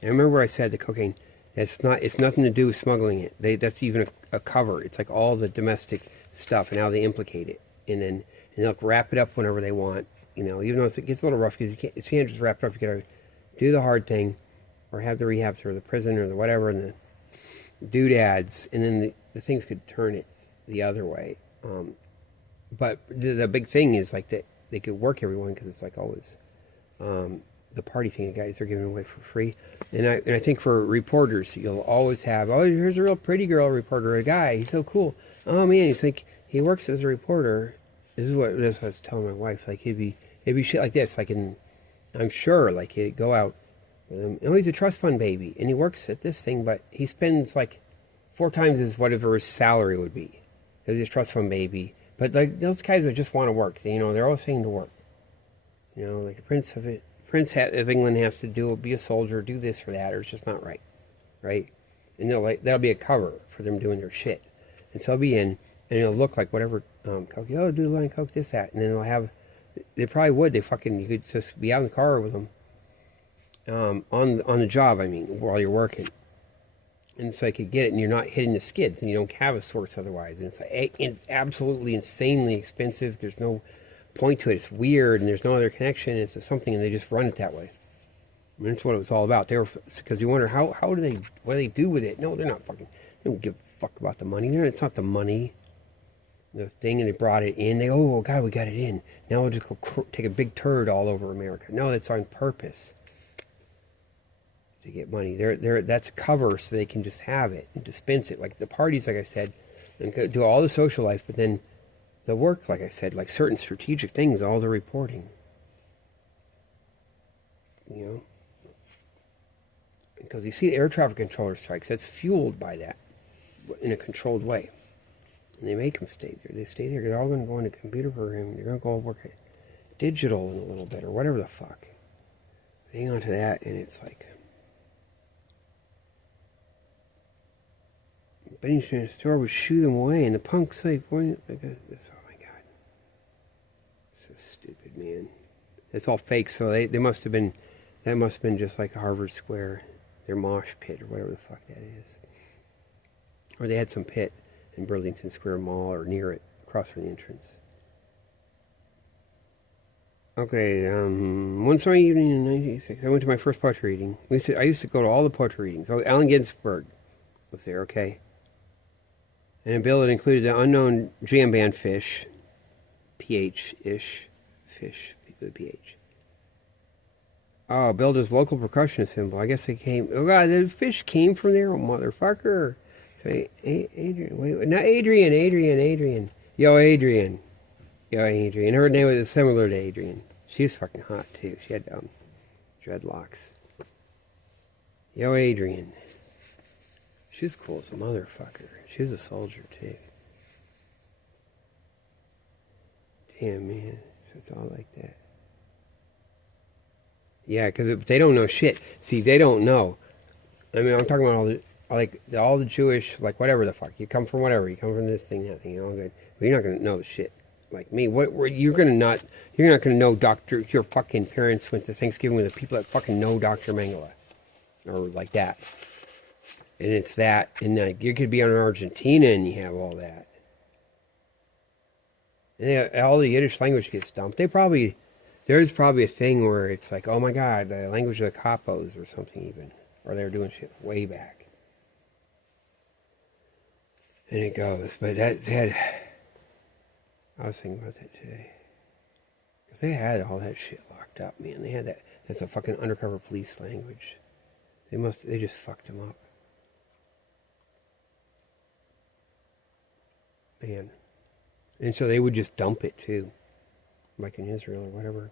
And I remember what I said, the cocaine. It's nothing to do with smuggling it. That's even a cover. It's like all the domestic stuff and how they implicate it, and they'll wrap it up whenever they want. You know, even though it gets a little rough because you can't just wrap it up. You gotta do the hard thing, or have the rehabs or the prison or the whatever, and the doodads, and then the things could turn it the other way. But the big thing is like that they could work everyone because it's like always the party thing. The guys are giving away for free, and I think for reporters you'll always have, oh, here's a real pretty girl reporter, a guy, he's so cool. Oh man, he's like, he works as a reporter. This is what I was telling my wife. Like it'd be shit like this. Like I'm sure like he'd go out. Oh, he's a trust fund baby, and he works at this thing, but he spends like 4 times as whatever his salary would be. He's a trust fund baby, but like those guys that just want to work, they're all saying to work. You know, like Prince of England has to be a soldier, do this or that, or it's just not right, right? And that'll be a cover for them doing their shit, and so they'll be in, and it'll look like whatever coke. Oh, do the line coke, this, that, and then they'll have. They probably would. You could just be out in the car with them. On the job, I mean, while you're working, and so I could get it, and you're not hitting the skids, and you don't have a source otherwise, and it's like absolutely insanely expensive. There's no point to it. It's weird, and there's no other connection. It's just something, and they just run it that way. I mean, that's what it was all about. Because you wonder what do they do with it? No, they're not fucking. They don't give a fuck about the money. It's not the money. The thing, and they brought it in. Oh God, we got it in. Now we'll just go take a big turd all over America. No, that's on purpose. To get money, that's a cover so they can just have it and dispense it, like the parties, like I said, and do all the social life, but then the work, like I said, like certain strategic things, all the reporting, because you see air traffic controller strikes, that's fueled by that in a controlled way, and they make them stay there. They stay there. They're all going to go into computer programming. They're going to go work at digital in a little bit or whatever the fuck. Hang on to that, and it's like. Benny in the store would shoo them away, and the punks like, oh my God, so stupid, man. It's all fake. So they must have been, that must have been just like Harvard Square, their mosh pit or whatever the fuck that is, or they had some pit in Burlington Square Mall or near it, across from the entrance. Okay, one sunny evening in 1986, I went to my first poetry reading. I used to go to all the poetry readings. Oh, Allen Ginsberg was there. Okay. And a bill that included the unknown jam band Fish, PH-ish, Fish, with a PH. Oh, billed as local percussion symbol. I guess they came. Oh God, the Fish came from there, oh motherfucker. Say, Adrian, wait, not Adrian. Yo, Adrian. Her name was similar to Adrian. She was fucking hot too. She had dreadlocks. Yo, Adrian. She's cool as a motherfucker. She's a soldier too. Damn, man. So it's all like that. Yeah, because they don't know shit. See, they don't know. I mean, I'm talking about all the Jewish, like whatever the fuck. You come from whatever. You come from this thing, that thing. You're all good. But you're not gonna know shit like me. You're not gonna know Doctor. Your fucking parents went to Thanksgiving with the people that fucking know Dr. Mengele, or like that. And it's that, and like you could be on Argentina and you have all that. And all the Yiddish language gets dumped. There's probably a thing where it's like, oh my god, the language of the Capos or something even. Or they were doing shit way back. And it goes. But I was thinking about that today. Because they had all that shit locked up, man. They had that. That's a fucking undercover police language. They just fucked them up. Man. And so they would just dump it too. Like in Israel or whatever.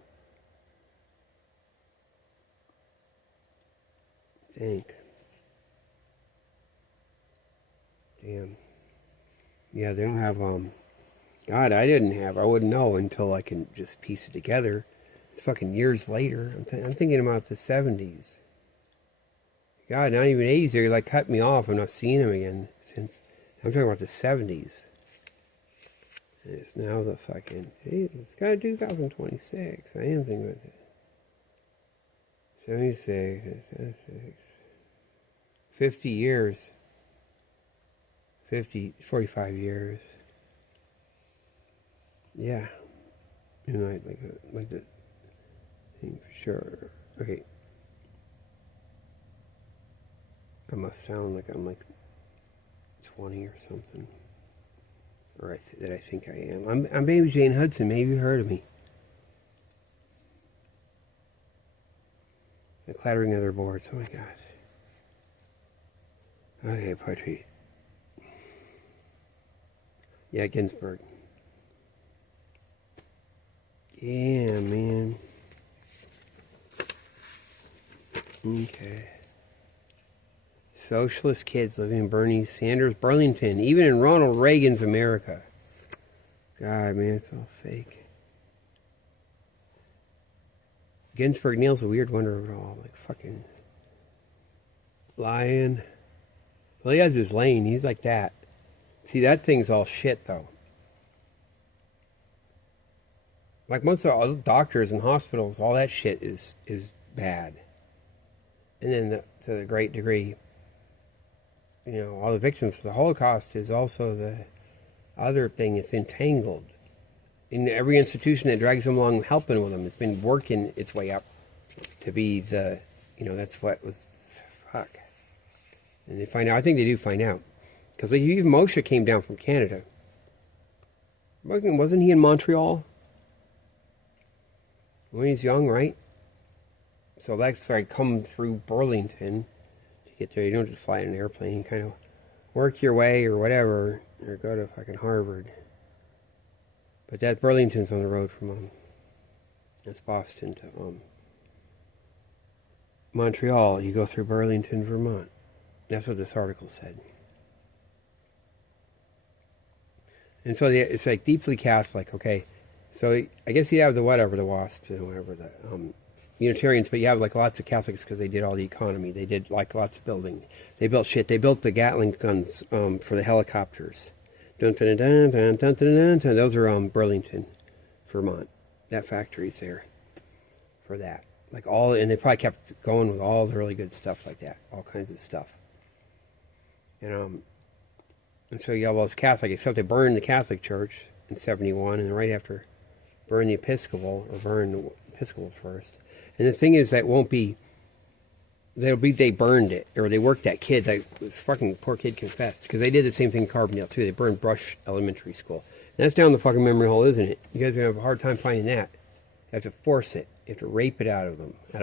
Think. Damn. Yeah, they don't have, God, I wouldn't know until I can just piece it together. It's fucking years later. I'm thinking about the 70s. God, not even 80s. They like cut me off. I'm not seeing them again since. I'm talking about the 70s. And it's now the fucking, it's got 2026. I am thinking about it. 76, 50 years. 45 years. Yeah. You know, like the thing for sure. Okay. I must sound like I'm like 20 or something. Or that I think I am. I'm Baby Jane Hudson. Maybe you heard of me. The clattering of their boards. Oh my god. Okay, poetry. Yeah, Ginsberg. Yeah, man. Okay. Socialist kids living in Bernie Sanders, Burlington, even in Ronald Reagan's America. God, man, it's all fake. Ginsberg nails a weird wonder of it all. Like fucking lying. Well, he has his lane. He's like that. See, that thing's all shit, though. Like most of all the doctors and hospitals, all that shit is bad. And then to a great degree, you know, all the victims of the Holocaust is also the other thing. It's entangled. In every institution that drags them along helping with them, it's been working its way up to be the, you know, that's what was, fuck. And they find out, I think they do find out. Because even Moshe came down from Canada. Wasn't he in Montreal? When he's young, right? So that's like come through Burlington to get there. You don't just fly in an airplane. You kind of work your way or whatever, or go to fucking Harvard. But that Burlington's on the road from that's Boston to Montreal. You go through Burlington, Vermont. That's what this article said. And so it's like deeply Catholic, okay. So I guess you have the WASPs and whatever, the Unitarians, but you have like lots of Catholics because they did all the economy. They did like lots of building. They built shit. They built the Gatling guns for the helicopters. Dun, dun, dun, dun, dun, dun, dun, dun. Those are Burlington, Vermont. That factory's there for that. Like all, and they probably kept going with all the really good stuff like that, all kinds of stuff. And so you have all this Catholic, except they burned the Catholic Church in 71, and right after burned the Episcopal, or burned the Episcopal first. And the thing is, that won't be, they burned it, or they worked that kid, that was fucking, poor kid confessed, because they did the same thing in Carbondale too. They burned Brush Elementary School. And that's down the fucking memory hole, isn't it? You guys are going to have a hard time finding that. You have to force it. You have to rape it out of them, out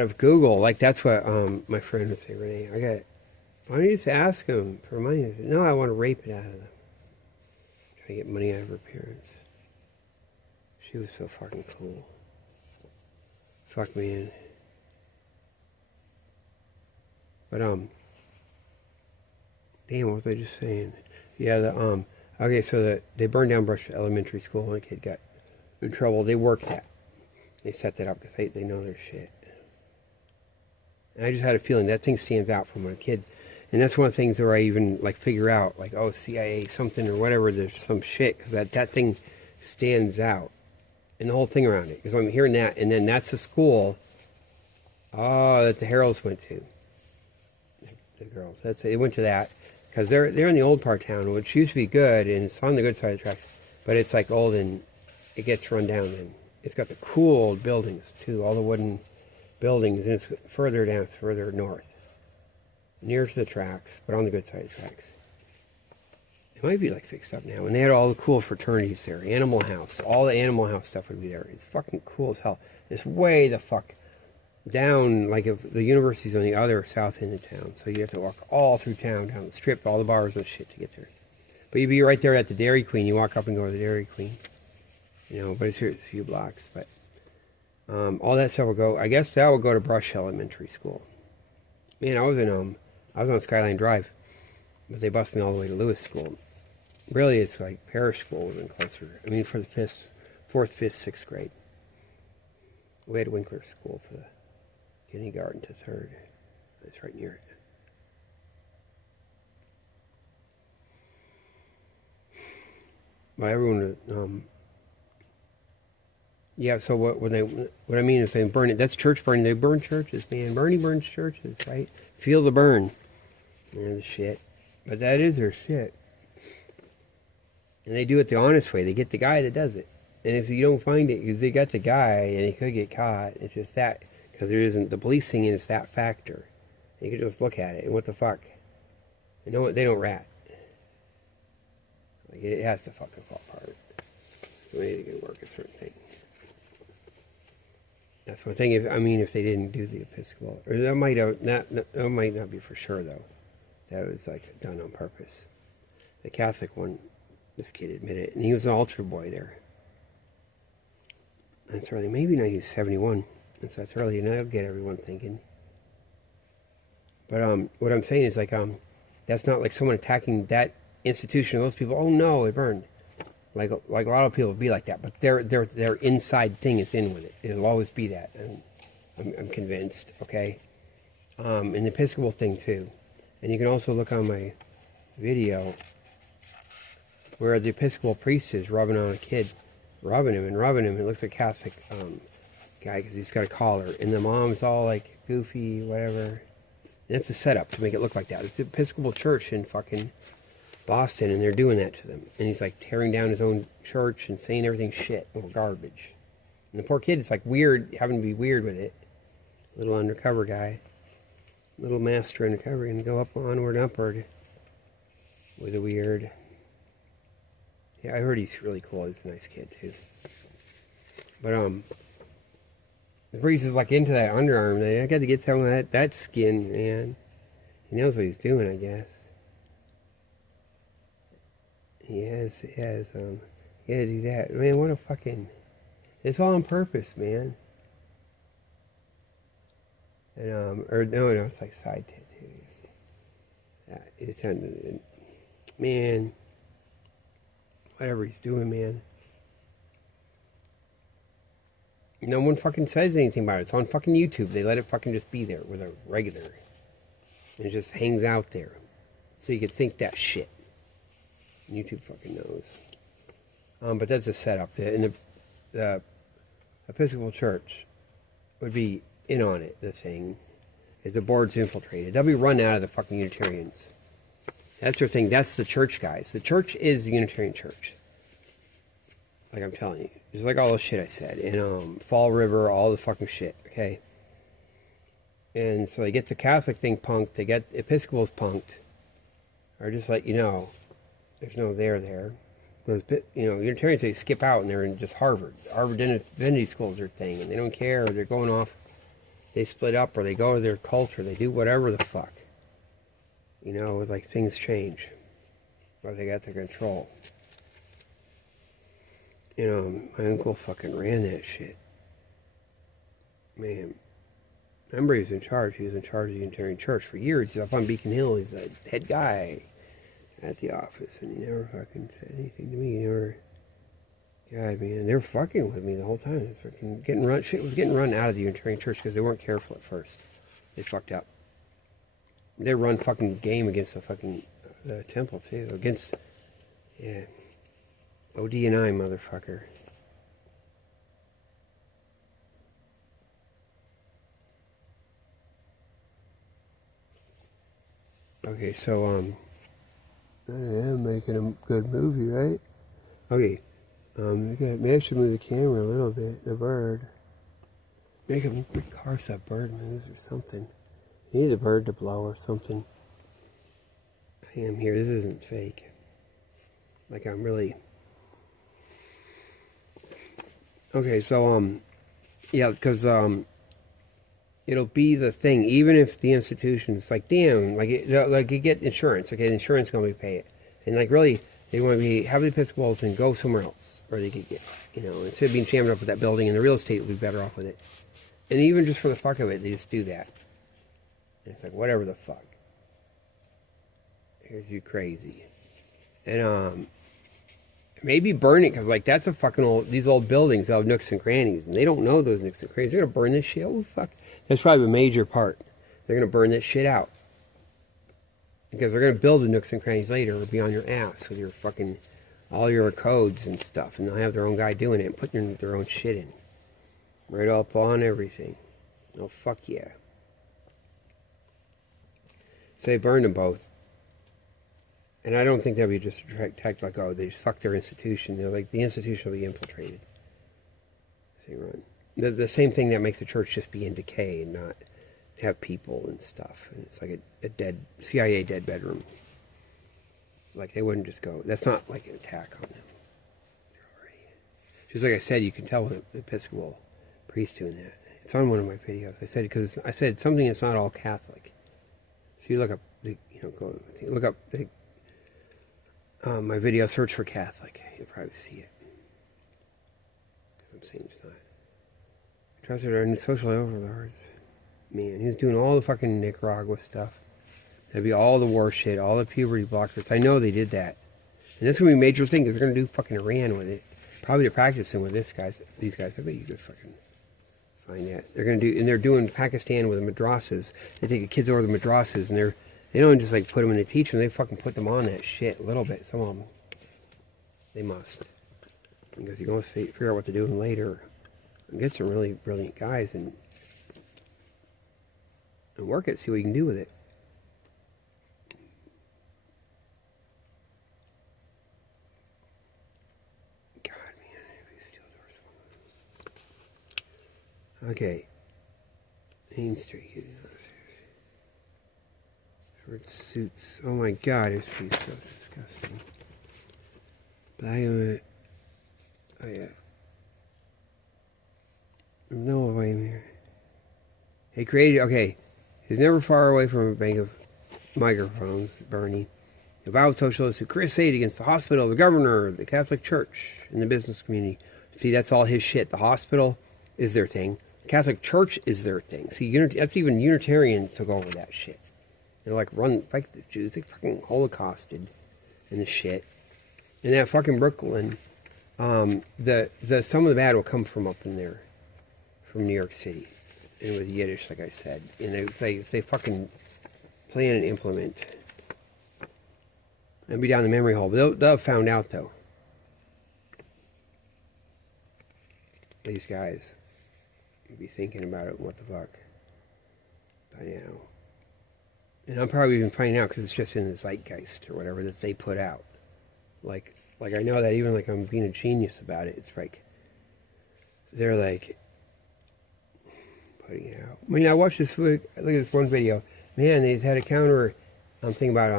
of Google. Like that's what my friend would say, Renee. Why don't you just ask him for money? No, I want to rape it out of them. Try to get money out of her parents. She was so fucking cool. Fuck, man. But damn, what was I just saying? Yeah, okay, so they burned down Brush Elementary School and a kid got in trouble. They worked that. They set that up because they know their shit. And I just had a feeling that thing stands out from when a kid, and that's one of the things where I even like figure out, like, oh, CIA something or whatever, there's some shit, because that thing stands out. And the whole thing around it, because I'm hearing that, and then that's the school, that the Heralds went to. The girls, they went to that, because they're in the old part of town, which used to be good, and it's on the good side of the tracks, but it's like old and it gets run down, and it's got the cool old buildings too, all the wooden buildings, and it's further down, it's further north, near to the tracks, but on the good side of the tracks. It might be like fixed up now, and they had all the cool fraternities there. Animal House, all the Animal House stuff would be there. It's fucking cool as hell. It's way the fuck down, like if the university's on the other south end of town, so you have to walk all through town, down the strip, all the bars and shit to get there. But you'd be right there at the Dairy Queen. You walk up and go to the Dairy Queen, but it's here, it's a few blocks. But all that stuff will go. I guess that will go to Brush Elementary School. Man, I was on Skyline Drive, but they bused me all the way to Lewis School. Really, it's like parish school would have been closer. I mean, for the fourth, fifth, sixth grade. We had Winkler School for the kindergarten to third. It's right near it. Well, everyone, yeah. So what I mean is they burn it. That's church burning. They burn churches, man. Bernie burns churches, right? Feel the burn. Yeah, the shit. But that is their shit. And they do it the honest way. They get the guy that does it. And if you don't find it, they got the guy, and he could get caught. It's just that, because there isn't the policing, and it's that factor. You can just look at it, and what the fuck? You know what? They don't rat. Like, it has to fucking fall apart. So we need to go work a certain thing. That's one thing. If they didn't do the Episcopal, or that might not be for sure though. That was like done on purpose. The Catholic one, this kid admitted, and he was an altar boy there. That's early, maybe 1971. So that's early, and that'll get everyone thinking. But what I'm saying is like that's not like someone attacking that institution. Those people, oh no, it burned. Like a lot of people would be like that, but their inside thing is in with it. It'll always be that, and I'm convinced. Okay, and the Episcopal thing too, and you can also look on my video where the Episcopal priest is rubbing on a kid, rubbing him. It looks like a Catholic guy because he's got a collar, and the mom's all like goofy, whatever. And it's a setup to make it look like that. It's the Episcopal church in fucking Boston, and they're doing that to them. And he's like tearing down his own church and saying everything's shit or garbage. And the poor kid is like weird, having to be weird with it. Little undercover guy, little master undercover, gonna go up onward and upward with a weird. Yeah, I heard he's really cool. He's a nice kid too. But the priest is like into that underarm. I got to get some of that skin, man. He knows what he's doing, I guess. He has, you gotta do that. Man, what a fucking, it's all on purpose, man. And, no, it's like side tattoos. Yeah, man, whatever he's doing, man. No one fucking says anything about it. It's on fucking YouTube. They let it fucking just be there with a regular. And it just hangs out there. So you could think that shit. YouTube fucking knows. But that's a setup. The Episcopal Church would be in on it, the thing. If the board's infiltrated, they'll be run out of the fucking Unitarians. That's their thing. That's the church, guys. The church is the Unitarian church. Like I'm telling you. It's like all the shit I said. And Fall River, all the fucking shit, okay? And so they get the Catholic thing punked. They get Episcopals punked. Or just let you know. There's no there there. Those, Unitarians, they skip out and they're in just Harvard. Harvard Divinity School's their thing, and they don't care. Or they're going off. They split up, or they go to their culture. They do whatever the fuck. Like things change. Or they got their control. My uncle fucking ran that shit. Man. Remember, he was in charge. He was in charge of the Unitarian Church for years. He's up on Beacon Hill. He's the head guy at the office, and he never fucking said anything to me. He never. God, man, they were fucking with me the whole time. It was fucking getting run. Shit was getting run out of the Unitarian Church because they weren't careful at first. They fucked up. They run fucking game against the fucking the temple too. Against OD&I, motherfucker. Okay, so I'm making a good movie, right? Okay, maybe I should move the camera a little bit. The bird. Make a big car so that bird moves or something. I need a bird to blow or something. I am here. This isn't fake. Like I'm really. Okay, so yeah, because it'll be the thing. Even if the institution's like, damn, like you get insurance. Okay, the insurance company pay it, and like really, they want to be have the Episcopals and go somewhere else, or they could get, instead of being jammed up with that building, and the real estate would be better off with it. And even just for the fuck of it, they just do that. And it's like, whatever the fuck. Here's you crazy. And maybe burn it, because like that's a fucking these old buildings, they'll have nooks and crannies, and they don't know those nooks and crannies. They're gonna burn this shit. Oh fuck. That's probably a major part. They're gonna burn this shit out. Because they're gonna build the nooks and crannies later, or be on your ass with your fucking all your codes and stuff, and they'll have their own guy doing it and putting their own shit in. Right up on everything. Oh fuck yeah. So they burned them both. And I don't think that would be just a tact like, oh, they just fucked their institution. They're like, the institution will be infiltrated. So run. The same thing that makes the church just be in decay and not have people and stuff. And it's like a dead, CIA dead bedroom. Like, they wouldn't just go, that's not like an attack on them. Just like I said, you can tell with the Episcopal priest doing that. It's on one of my videos. I said, because I said something that's not all Catholic. So you look up, look up my video, search for Catholic. You'll probably see it. I'm saying it's not. Trusted our social overlords. Man, he was doing all the fucking Nicaragua stuff. That'd be all the war shit, all the puberty blockers. I know they did that. And that's going to be a major thing, because they're going to do fucking Iran with it. Probably they're practicing with these guys. I bet you could fucking find that. They're going to do, and they're doing Pakistan with the madrasas. They take the kids over to the madrasas, and they don't just like put them in and teach them. They fucking put them on that shit a little bit. Some of them, they must, because you're going to figure out what they're doing later, and get some really brilliant guys and work it. See what you can do with it. God, man, these steel doors. Okay, Main Street. Suits. Oh my god, it's so disgusting. But oh yeah. No way in there. He created, okay. He's never far away from a bank of microphones, Bernie. A vowed socialist who crusade against the hospital, the governor, the Catholic Church, and the business community. See, that's all his shit. The hospital is their thing. The Catholic Church is their thing. See, that's even Unitarian took over that shit. They're like like the Jews. They fucking holocausted and the shit. And that fucking Brooklyn, some of the bad will come from up in there, from New York City, and with Yiddish, like I said. And if they fucking plan and implement, and be down the memory hole. But they'll have found out though. These guys, you'll be thinking about it. What the fuck? By now. And I'm probably even finding out because it's just in the zeitgeist or whatever that they put out. Like I know that even like I'm being a genius about it. It's like they're like putting it out. I mean, I watched this. Look at this one video. Man, they had a counter thing about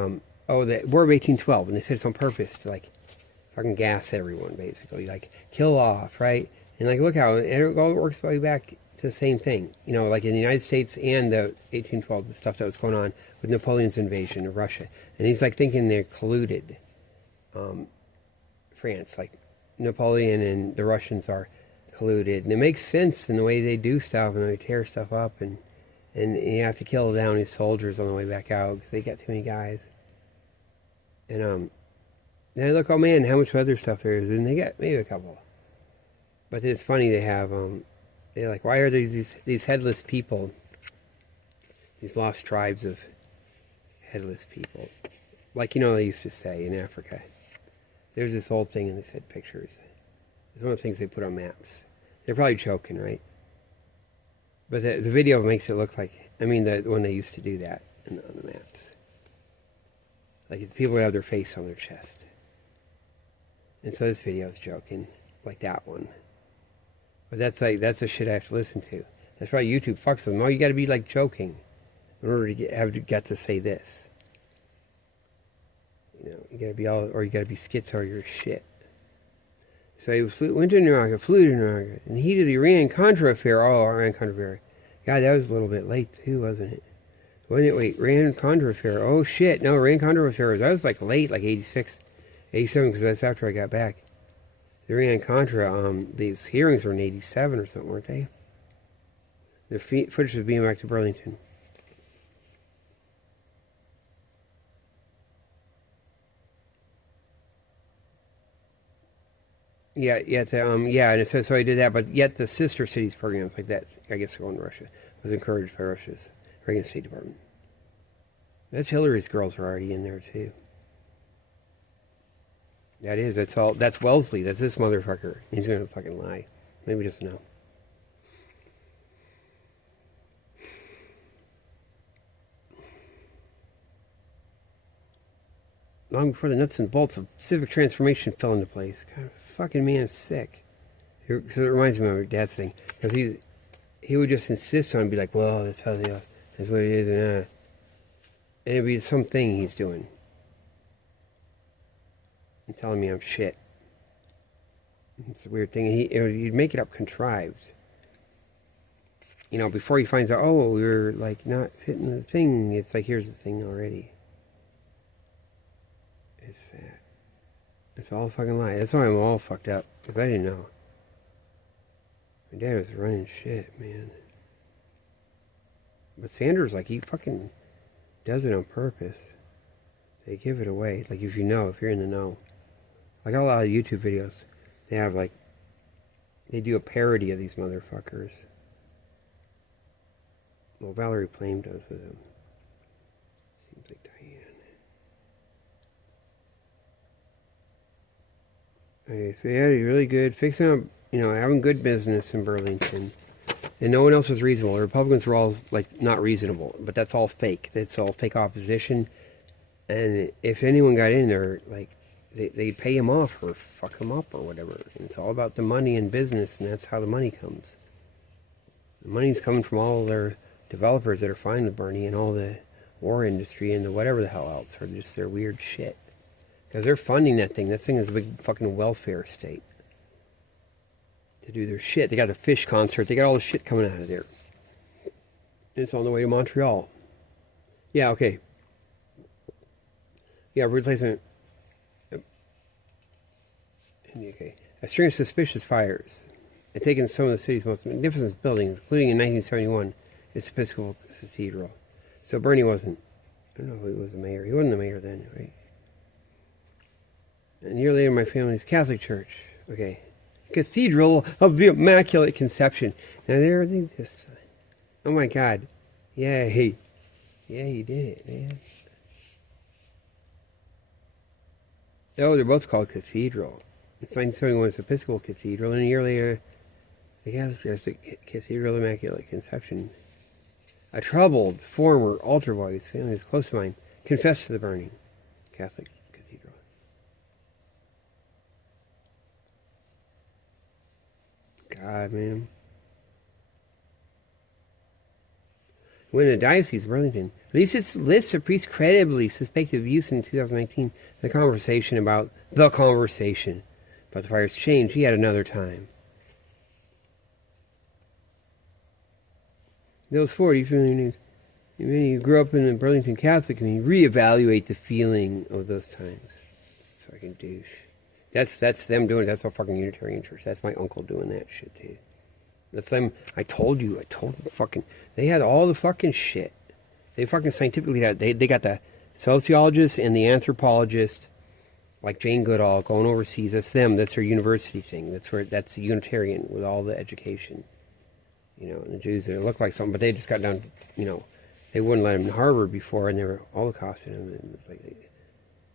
the War of 1812, and they said it's on purpose to like fucking gas everyone, basically, like kill off, right? And like look how it all works way back to the same thing, like in the United States and the 1812, the stuff that was going on with Napoleon's invasion of Russia. And he's like thinking they're colluded. France, like Napoleon and the Russians are colluded. And it makes sense in the way they do stuff and they tear stuff up and and you have to kill down his soldiers on the way back out because they got too many guys. And then I look, oh man, how much other stuff there is, and they got maybe a couple. But it's funny they have they're like, why are there these headless people? These lost tribes of headless people, like they used to say in Africa. There's this old thing, and they said pictures. It's one of the things they put on maps. They're probably joking, right? But the video makes it look like, when they used to do that on the maps. Like people would have their face on their chest. And so this video is joking, like that one. But that's the shit I have to listen to. That's why YouTube fucks them. Oh, you got to be like joking in order to get to say this. You got to be all, or you got to be schizo or you're shit. So he went to Nicaragua, flew to Nicaragua, and he did the Iran-Contra affair. Oh, Iran-Contra affair. God, that was a little bit late too, wasn't it? Wait, Iran-Contra affair. Oh shit, no, Iran-Contra affair. That was like late, like 86, 87, because that's after I got back. The Iran-Contra, these hearings were in 87 or something, weren't they? The footage was being back to Burlington. Yeah, and it says, so I did that, but yet the sister cities programs like that, I guess going to Russia, was encouraged by Russia's Reagan State Department. That's Hillary's girls are already in there, too. That's Wellesley, that's this motherfucker. He's going to fucking lie. Maybe he doesn't know. Long before the nuts and bolts of civic transformation fell into place. God, fucking man is sick. Because it reminds me of my dad's thing. Because he would just insist on it and be like, well, that's how they are. That's what it is. And it'd be something he's doing. And telling me I'm shit. It's a weird thing. And he'd make it up contrived. Before he finds out, oh, you're like not fitting the thing. It's like, here's the thing already. It's that. It's all a fucking lie. That's why I'm all fucked up. Because I didn't know. My dad was running shit, man. But Sanders, like, he fucking does it on purpose. They give it away. Like, if you're in the know. Like, a lot of YouTube videos, they have, like, they do a parody of these motherfuckers. Well, Valerie Plame does with them. Seems like Diane. Okay, so yeah, you're really good. Fixing up, having good business in Burlington. And no one else was reasonable. The Republicans were all, like, not reasonable. But that's all fake. That's all fake opposition. And if anyone got in there, like, they'd pay him off or fuck him up or whatever. And it's all about the money and business, and that's how the money comes. The money's coming from all their developers that are fine with Bernie and all the war industry and the whatever the hell else, or just their weird shit. Because they're funding that thing. That thing is a big fucking welfare state. To do their shit. They got the Fish concert. They got all the shit coming out of there. And it's on the way to Montreal. Yeah, okay. Yeah, replacement. Okay. A string of suspicious fires had taken some of the city's most magnificent buildings, including in 1971, its Episcopal Cathedral. So Bernie wasn't, I don't know who was the mayor. He wasn't the mayor then, right? And a year later, my family's Catholic church. Okay. Cathedral of the Immaculate Conception. Now, there they just, oh my God. Yay. Yeah, he did it, man. Oh, they're both called Cathedral. It's 1971 was Episcopal Cathedral, and a year later, the Catholic Cathedral of Immaculate Conception. A troubled former altar boy whose family is close to mine confessed to the burning Catholic Cathedral. God, man. When the Diocese of Burlington released its list of priests credibly suspected of use in 2019, the conversation about the fires changed yet another time. Those 40 familiar names. You grew up in the Burlington Catholic community, reevaluate the feeling of those times. Fucking douche. That's them doing it. That's a fucking Unitarian church. That's my uncle doing that shit too. That's them. I told you fucking. They had all the fucking shit. They fucking scientifically had. They got the sociologist and the anthropologist, like Jane Goodall, going overseas. That's them. That's their university thing. That's the Unitarian with all the education. You know, and the Jews, they look like something, but they just got down. You know, they wouldn't let them in Harvard before, and they were Holocausting them. And it's like it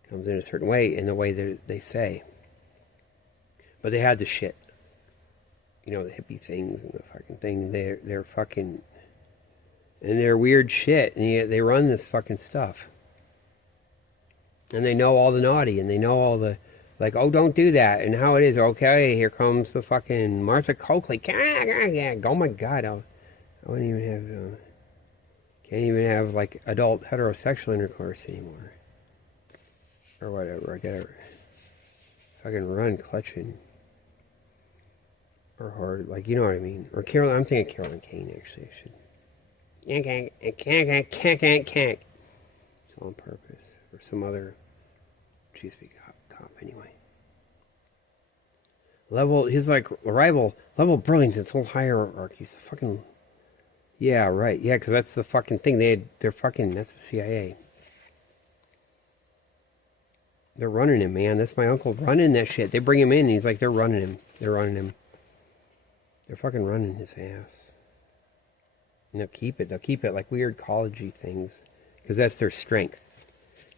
comes in a certain way, in the way that they say. But they had the shit. You know, the hippie things and the fucking thing. They're fucking, and they're weird shit, and yet they run this fucking stuff. And they know all the naughty, and they know all the, like, oh, don't do that, and how it is. Okay, here comes the fucking Martha Coakley. Oh my God, I wouldn't even have, can't even have like adult heterosexual intercourse anymore, or whatever. I gotta fucking run clutching. Or hard, like, you know what I mean. Or Carolyn, I'm thinking Caroline Kane, actually. It's all on purpose. Or some other, she used to be cop anyway. His like rival, level Burlington's whole hierarchy's the fucking, yeah, right, yeah, because that's the fucking thing. They're fucking, that's the CIA. They're running him, man. That's my uncle running that shit. They bring him in, and he's like, they're running him. They're fucking running his ass. And they'll keep it. They'll keep it like weird collegey things. Because that's their strength.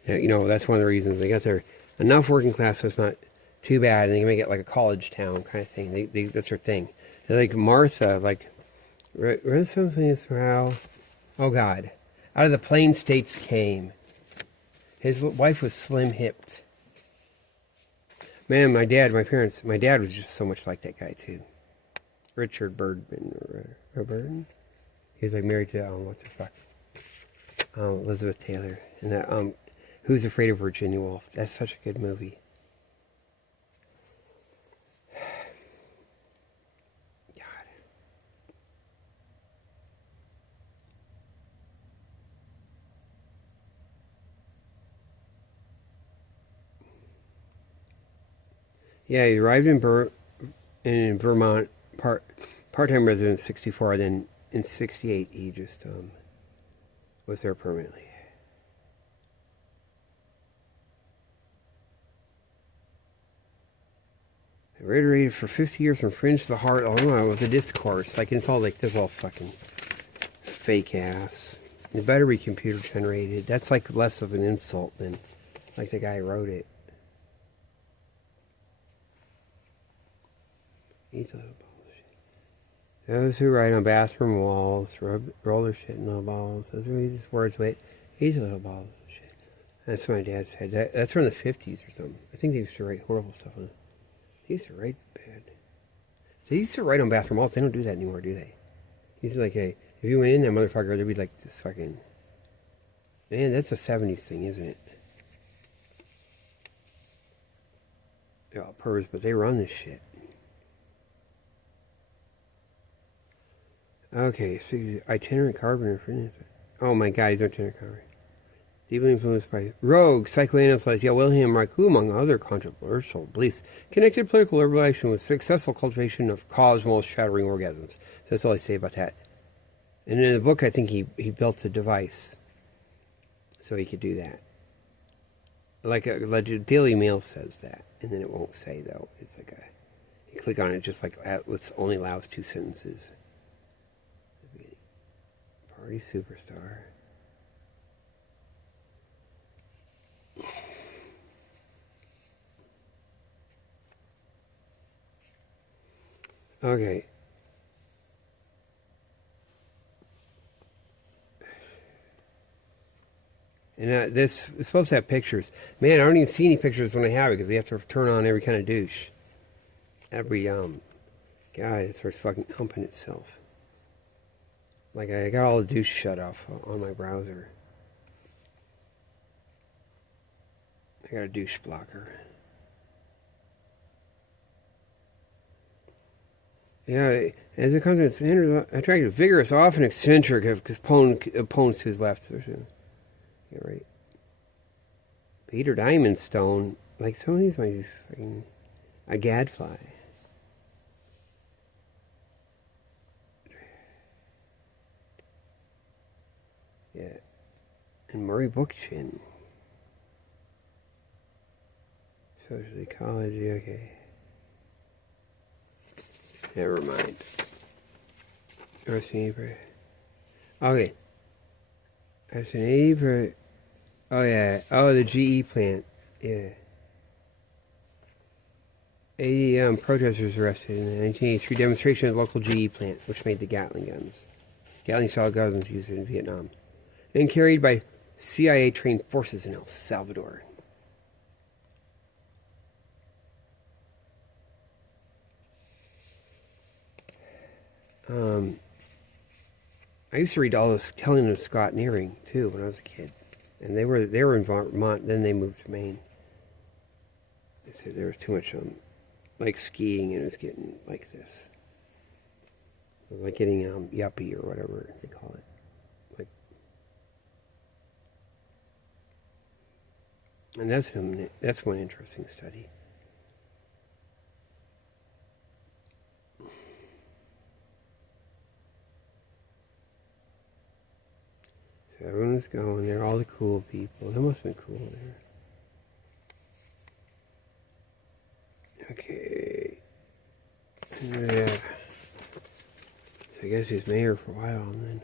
You know, that's one of the reasons. They got their enough working class so it's not too bad. And they can make it like a college town kind of thing. That's their thing. They're like Martha, like, something is how, oh God. Out of the plain states came. His wife was slim-hipped. Man, my dad was just so much like that guy too. Richard Birdman, or Burden. He's like married to what the fuck, Elizabeth Taylor, and that Who's Afraid of Virginia Woolf? That's such a good movie. God. Yeah, he arrived in Vermont. Part-time resident 64, then in 68 he just was there permanently. Reiterated for 50 years from fringe to the heart, with the discourse. Like, it's all like, this all fucking fake ass. It better be computer generated. That's like less of an insult than like the guy who wrote it. Eat a little bullshit. Those who write on bathroom walls, roll their shit in little balls. Those are his words. Wait, eat a little balls of shit. That's what my dad said. That's from the 50s or something. I think they used to write horrible stuff on it. They used to write bad. They used to write on bathroom walls. They don't do that anymore, do they? He's like, hey, if you went in there, motherfucker, there'd be like this fucking... Man, that's a 70s thing, isn't it? They're all pervs, but they run this shit. Okay, so he's itinerant carpenter. Oh my God, he's itinerant carpenter. Deeply influenced by rogue psychoanalyst Wilhelm Reich, who, among other controversial beliefs, connected political liberation with successful cultivation of cosmos-shattering orgasms. So that's all I say about that. And in the book, I think he built a device so he could do that. Like the Daily Mail says that, and then it won't say, though. It's like you click on it, just like it only allows 2 sentences. Party superstar. Okay. And this is supposed to have pictures. Man, I don't even see any pictures when I have it because they have to turn on every kind of douche. Every, God, it starts fucking humping itself. Like, I got all the douche shut off on my browser. I got a douche blocker. Yeah, as it comes to its attractive, vigorous, often eccentric, because opponents to his left. Yeah, right. Peter Diamondstone, like some of these might be fucking a gadfly. Yeah. And Murray Bookchin. Social ecology, okay. Never mind. Okay. That's an 80%. Oh, yeah. Oh, the GE plant. Yeah. 80 protesters arrested in the 1983 demonstration at the local GE plant, which made the Gatling guns. Gatling-style guns used in Vietnam. And carried by CIA-trained forces in El Salvador. I used to read all this Helen and Scott Nearing too when I was a kid, and they were in Vermont. Then they moved to Maine. They said there was too much like skiing, and it was getting like this. It was like getting yuppie or whatever they call it. Like, and that's one interesting study. So everyone was going there, all the cool people. That must have been cool there. Okay. Yeah. So I guess he was mayor for a while, and then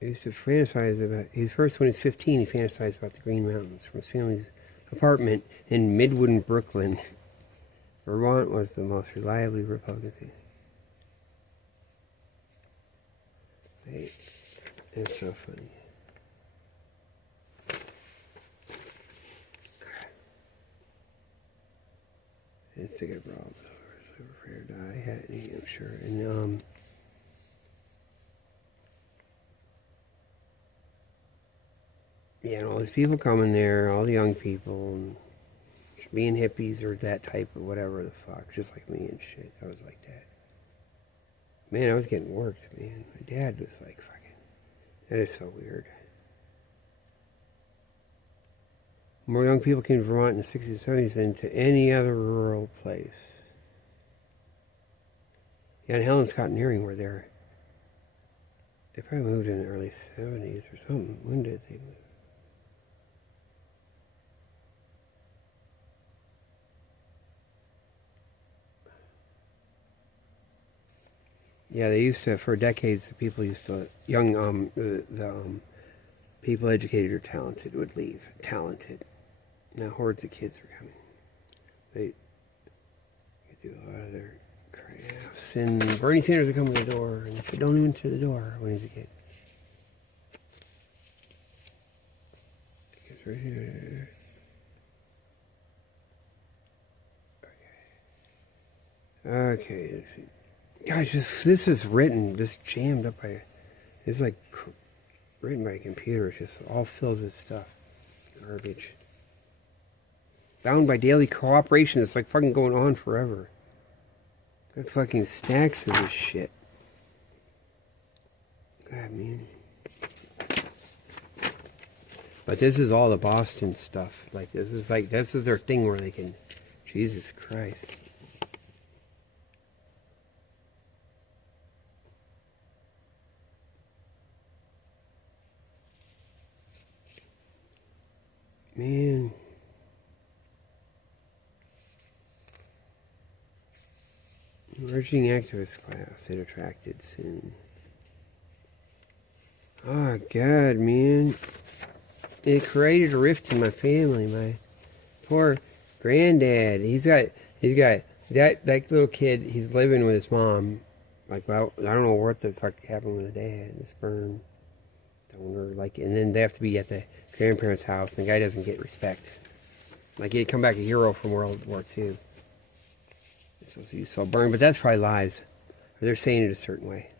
he used to fantasize about. He was first when he was 15. He fantasized about the Green Mountains from his family's apartment in Midwood, Brooklyn. Vermont was the most reliably Republican state. It's so funny. It's a good problem. Silver fair die hat, I'm sure. And yeah, and all these people coming there, all the young people, and being hippies or that type of whatever the fuck, just like me and shit. I was like that. Man, I was getting worked, man. My dad was like fucking. That is so weird. More young people came to Vermont in the 60s and 70s than to any other rural place. Yeah, and Helen and Scott Nearing were there. They probably moved in the early 70s or something. When did they move? Yeah, they used to, for decades, the people used to, people educated or talented would leave. Talented. Now hordes of kids are coming. They do a lot of their crafts. And Bernie Sanders would come to the door, and they said, don't even to the door when he's a kid. It's right here. Okay. Guys, this is written, just jammed up by, it's like written by a computer. It's just all filled with stuff. Garbage. Bound by daily cooperation. It's like fucking going on forever. Got fucking stacks of this shit. God, man. But this is all the Boston stuff. Like, this is their thing where they can, Jesus Christ. Man. Emerging activist class. It attracted sin. Oh, God, man. It created a rift in my family. My poor granddad. He's got that little kid. He's living with his mom. Like, well, I don't know what the fuck happened with the dad. The sperm donor. Like, and then they have to be at the grandparents' house. And the guy doesn't get respect. Like, he'd come back a hero from World War II. So he's so burned, but that's probably lies. Or they're saying it a certain way.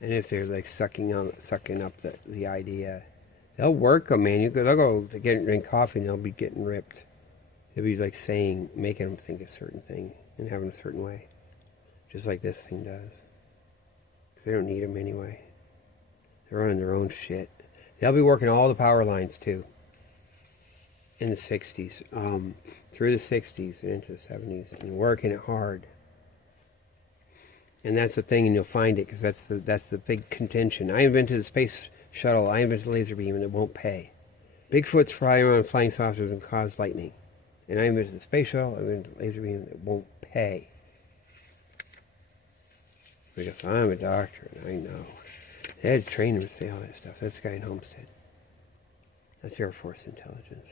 And if they're like sucking up the idea, they'll work them, man. They'll go to drink coffee and they'll be getting ripped. They'll be like making them think a certain thing and having a certain way, just like this thing does. They don't need them anyway. They're running their own shit. They'll be working all the power lines too. In the 60s, through the 60s and into the 70s, and working it hard. And that's the thing, and you'll find it, because that's the big contention. I invented the space shuttle. I invented laser beam, and it won't pay. Bigfoot's fly around flying saucers and cause lightning. And I invented the space shuttle. I invented laser beam, and it won't pay. Because I'm a doctor, and I know. They had to train him to say all that stuff. That's the guy in Homestead. That's Air Force intelligence.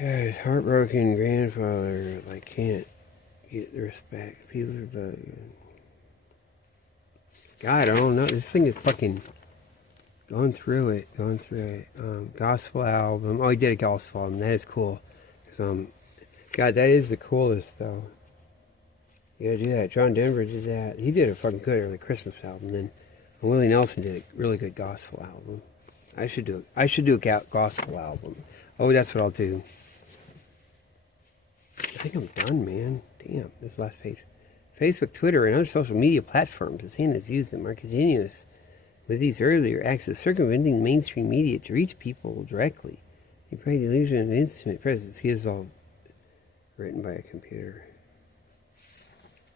God, heartbroken grandfather, like, can't get the respect. People are like, God, I don't know. This thing is fucking going through it. Gospel album. Oh, he did a gospel album. That is cool. God, that is the coolest, though. You gotta do that. John Denver did that. He did a fucking good early Christmas album. Then Willie Nelson did a really good gospel album. I should do a gospel album. Oh, that's what I'll do. I think I'm done, man. Damn, this last page. Facebook, Twitter, and other social media platforms, as Hannah has used them, are continuous with these earlier acts of circumventing the mainstream media to reach people directly. You create the illusion of intimate presence. He is all written by a computer.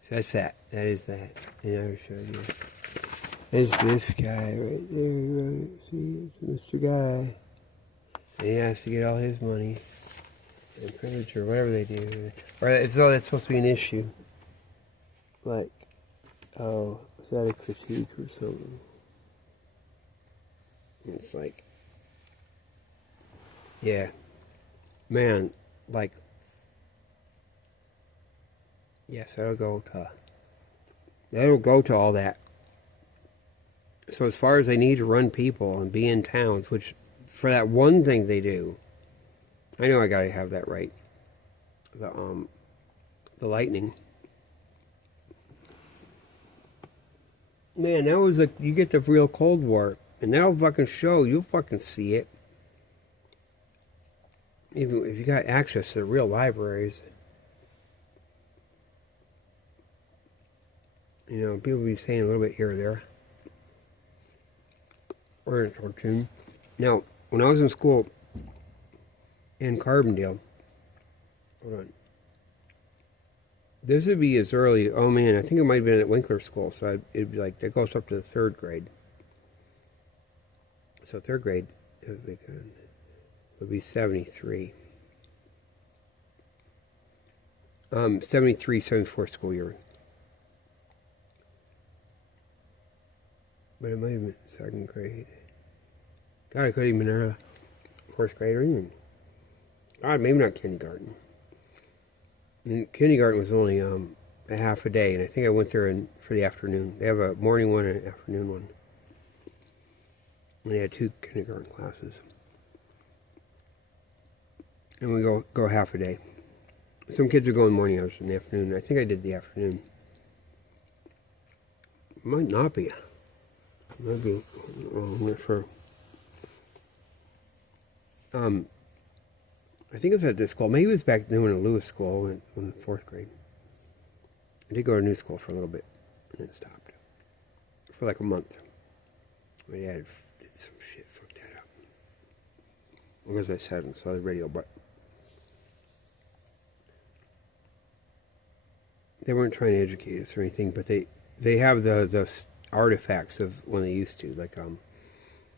So that's that. That is that. And I will show you. There's this guy right there. See, it's Mr. Guy. And he has to get all his money and privilege or whatever they do. Or that's supposed to be an issue. Like, oh, is that a critique or something? And it's like, yeah, man, like, yes, that'll go to all that. So as far as they need to run people and be in towns, which for that one thing they do, I know I gotta have that right. The lightning. Man, that was you get the real Cold War, and that'll fucking show. You'll fucking see it. Even if you got access to the real libraries. You know, people be saying a little bit here or there. Or in a cartoon. Now, when I was in school in Carbondale, hold on. This would be as early, oh man, I think it might have been at Winkler School, so it'd be like, that goes up to the 3rd grade. So 3rd grade would be 73. 73, 74 school year. But it might have been 2nd grade. God, I could have been in 4th grade or even, God, maybe not kindergarten. And kindergarten was only a half a day, and I think I went there for the afternoon. They have a morning one and an afternoon one. And they had 2 kindergarten classes. And we go half a day. Some kids are going morning hours in the afternoon. I think I did the afternoon. Might not be. Might be. I'm not sure. I think it was at this school. Maybe it was back then in Lewis School in 4th grade. I did go to new school for a little bit, and then stopped. For like a month. My dad did some shit, fucked that up. Well, as I said on the radio, but they weren't trying to educate us or anything, but they have the artifacts of when they used to, like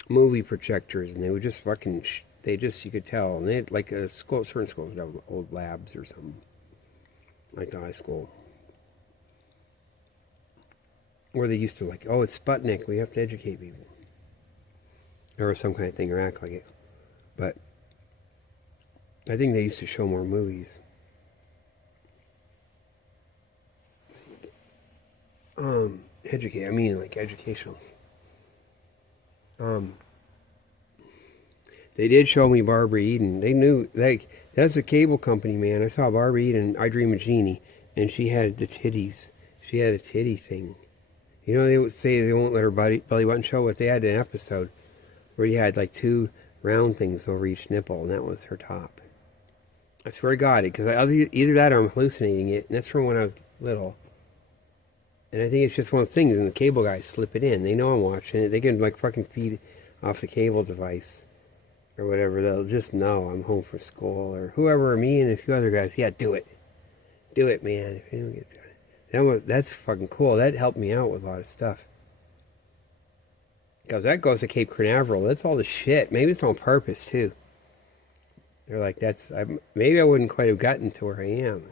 movie projectors, and they would just fucking you could tell, and they had like a school, certain schools would have old labs or something, like the high school, where they used to like, oh, it's Sputnik, we have to educate people, or some kind of thing, or act like it. But I think they used to show more movies. Educate, I mean like educational. They did show me Barbara Eden. They knew, like, that's a cable company, man. I saw Barbara Eden, I Dream of Jeannie, and she had the titties. She had a titty thing. You know, they would say they won't let her belly button show, but they had an episode where you had like 2 round things over each nipple, and that was her top. I swear to God, because either that or I'm hallucinating it, and that's from when I was little. And I think it's just one of those things, and the cable guys slip it in. They know I'm watching it. They can like fucking feed off the cable device or whatever. They'll just know I'm home for school, or whoever, me and a few other guys. Yeah, do it. do it, man. If anyone gets that's fucking cool. That helped me out with a lot of stuff. Because that goes to Cape Canaveral. That's all the shit. Maybe it's on purpose, too. They're like, maybe I wouldn't quite have gotten to where I am.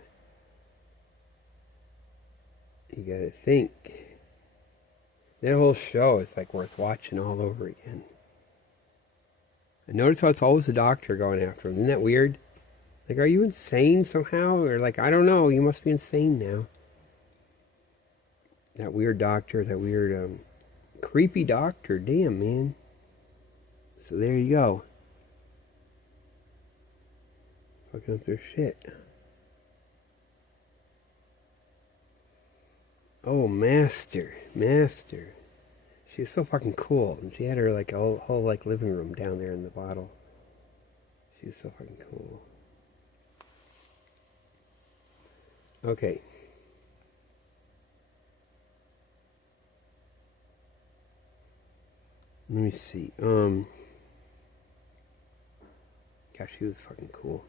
You gotta think. That whole show is like worth watching all over again. And notice how it's always the doctor going after him. Isn't that weird? Like, are you insane somehow? Or like, I don't know, you must be insane now. That weird doctor, that weird, creepy doctor. Damn, man. So there you go. Fucking up their shit. Oh, Master. She was so fucking cool. And she had her like a whole like living room down there in the bottle. She was so fucking cool. Okay. Let me see. Gosh, she was fucking cool.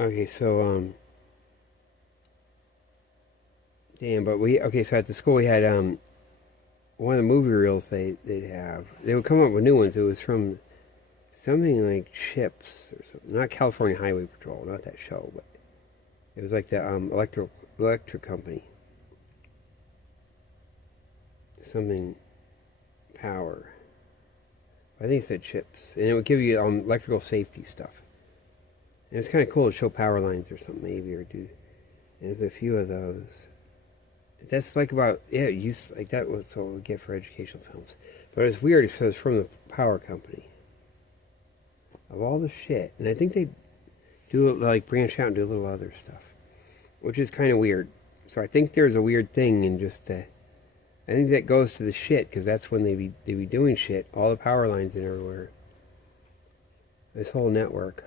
Okay, so damn, but so at the school we had one of the movie reels they'd have. They would come up with new ones. It was from something like Chips or something. Not California Highway Patrol, not that show, but it was like the electric company. Something power. I think it said Chips. And it would give you electrical safety stuff. And it's kind of cool to show power lines or something maybe, or do. And there's a few of those. That's like about, like that was what we get for educational films. But it's weird because it's from the power company. Of all the shit. And I think they do like branch out and do a little other stuff. Which is kind of weird. So I think there's a weird thing in just, I think that goes to the shit, because that's when they be doing shit. All the power lines and everywhere. This whole network.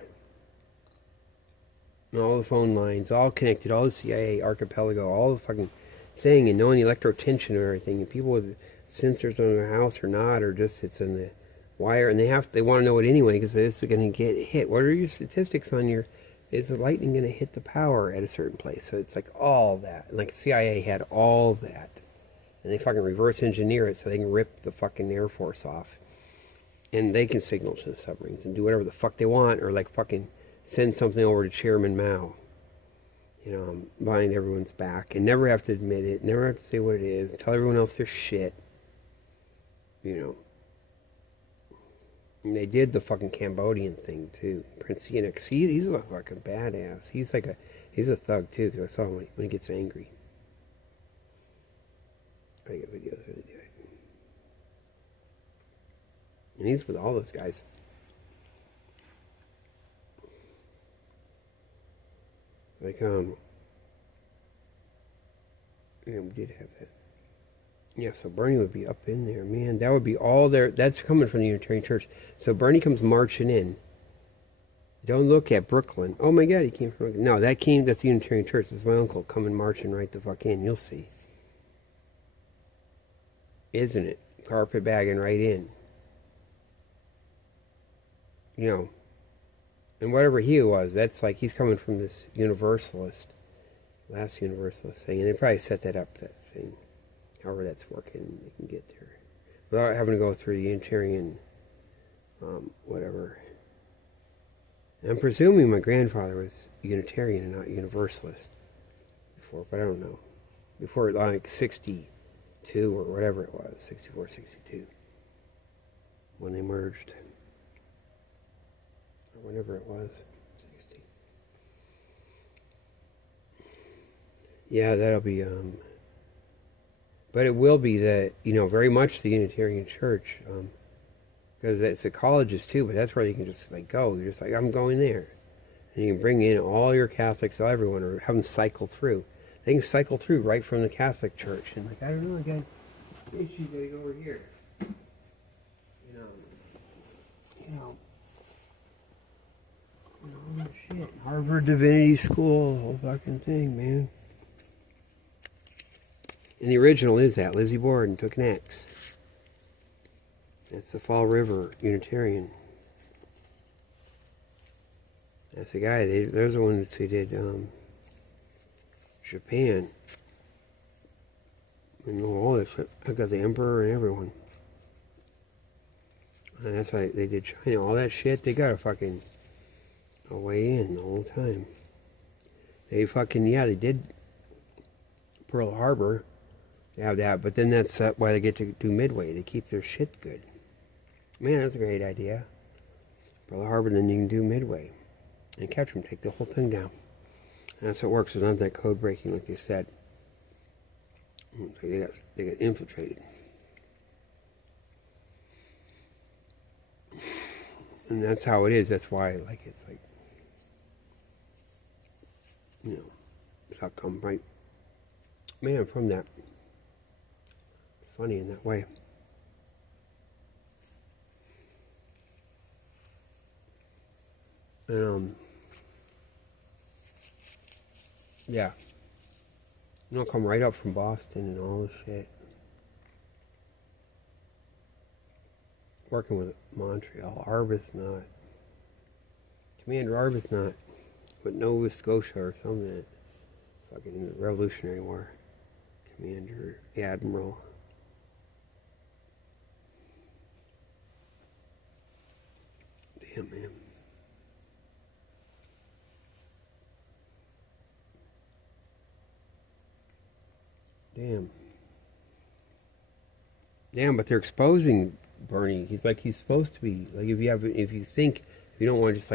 And all the phone lines, all connected, all the CIA archipelago, all the fucking thing, and knowing the electrotension and everything, and people with sensors on their house or not, or just it's in the wire, and they want to know it anyway because it's going to get hit. What are your statistics on is the lightning going to hit the power at a certain place? So it's like all that, and like the CIA had all that, and they fucking reverse engineer it so they can rip the fucking Air Force off, and they can signal to the submarines and do whatever the fuck they want, or like fucking send something over to Chairman Mao. You know, behind everyone's back, and never have to admit it, never have to say what it is, tell everyone else their shit. You know. And they did the fucking Cambodian thing too. Prince Sihanouk, he's a fucking badass. He's a thug too, because I saw him when he gets angry. I get videos of it. And he's with all those guys. Like, yeah, we did have that. Yeah, so Bernie would be up in there. Man, that would be all there. That's coming from the Unitarian Church. So Bernie comes marching in. Don't look at Brooklyn. Oh my God, he came from... No, that's the Unitarian Church. That's my uncle coming marching right the fuck in. You'll see. Isn't it? Carpet bagging right in. You know. And whatever he was, that's like he's coming from this Universalist, last Universalist thing, and they probably set that up, that thing, however that's working, they can get there, without having to go through the Unitarian, whatever. And I'm presuming my grandfather was Unitarian and not Universalist before, but I don't know. Before like 62 or whatever it was, 64, 62, when they merged. Whenever it was, 60. Yeah, that'll be, but it will be very much the Unitarian Church, because it's the colleges too, but that's where you can just like go. You're just like, I'm going there. And you can bring in all your Catholics, everyone, or have them cycle through. They can cycle through right from the Catholic Church. And like, I don't know, I got issues, gotta go over here. You know. Oh shit, Harvard Divinity School, whole fucking thing, man. And the original is that. Lizzie Borden took an axe. That's the Fall River Unitarian. That's the guy. There's the one that did Japan. And all this shit. I got the Emperor and everyone. And that's why they did China. All that shit, they got a way in the whole time. They they did Pearl Harbor. They have that, but then that's why they get to do Midway. They keep their shit good. Man, that's a great idea. Pearl Harbor, then you can do Midway. And catch them, take the whole thing down. And that's how it works. There's not that code breaking like you said. So they got infiltrated. And that's how it is. That's why, it's like, it's how come, right? Man, from that. Funny in that way. Yeah. Come right up from Boston and all this shit. Working with Montreal, Arbuthnot. Commander Arbuthnot with Nova Scotia or something. Fucking in the Revolutionary War. Commander, Admiral. Damn, man. Damn, but they're exposing Bernie. He's supposed to be. Like, if you don't want to just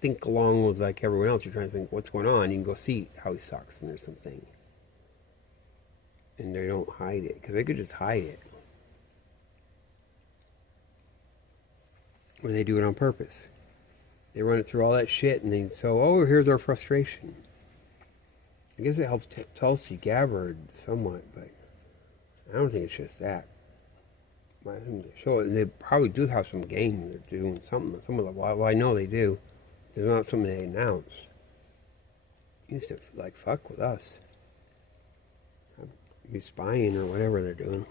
think along with everyone else, you're trying to think what's going on, you can go see how he sucks and there's something. And they don't hide it, because they could just hide it. Or they do it on purpose. They run it through all that shit and here's our frustration. I guess it helps Tulsi Gabbard somewhat, but I don't think it's just that. I think they show it, and they probably do have some game. They're doing something. Well, I know they do. It's not something they announce. They used to fuck with us. Be spying or whatever they're doing.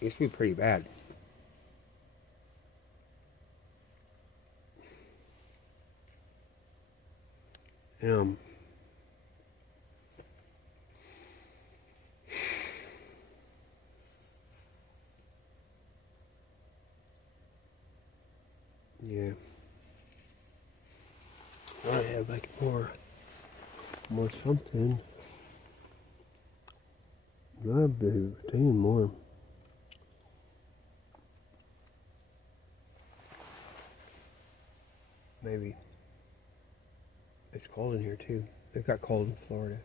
It used to be pretty bad. Yeah. I have more something. I'd be retaining more. Maybe. It's cold in here too. It got cold in Florida.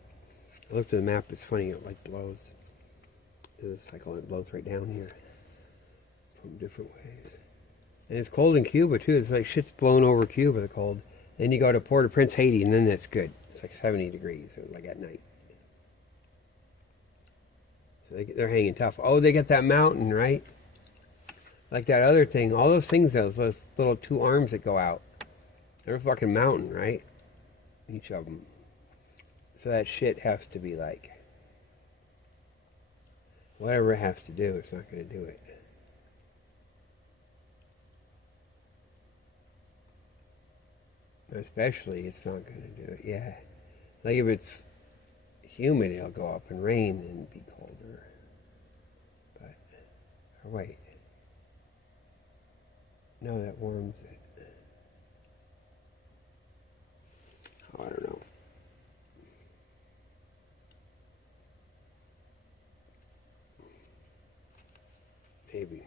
I looked at the map. It's funny. It blows. There's a cycle. It blows right down here from different ways. And it's cold in Cuba too. It's like shit's blown over Cuba. The cold. Then you go to Port-au-Prince, Haiti, and then it's good. It's 70 degrees, at night. So they're hanging tough. Oh, they got that mountain, right? Like that other thing. All those things, those little two arms that go out. They're a fucking mountain, right? Each of them. So that shit has to be whatever it has to do, it's not going to do it. Especially, it's not going to do it. Yeah. If it's humid, it'll go up and rain and be colder. Or wait. No, that warms it. Oh, I don't know. Maybe.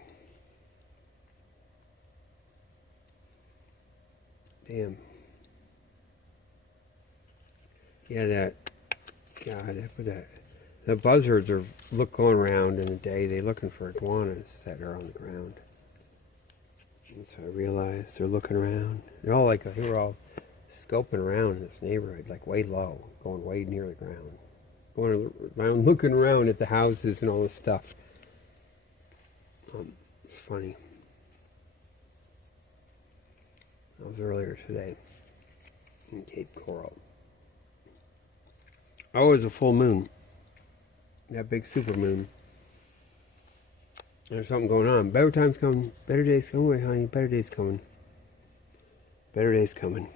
Damn. Yeah, the buzzards are going around in the day. They're looking for iguanas that are on the ground. And so I realized they're looking around. They're all they were all scoping around this neighborhood, way low, going way near the ground, going around, looking around at the houses and all this stuff. It's funny. That was earlier today in Cape Coral. Oh, it was a full moon. That big super moon. There's something going on. Better times coming. Better days coming. Wait, honey. Better days coming. Better days coming.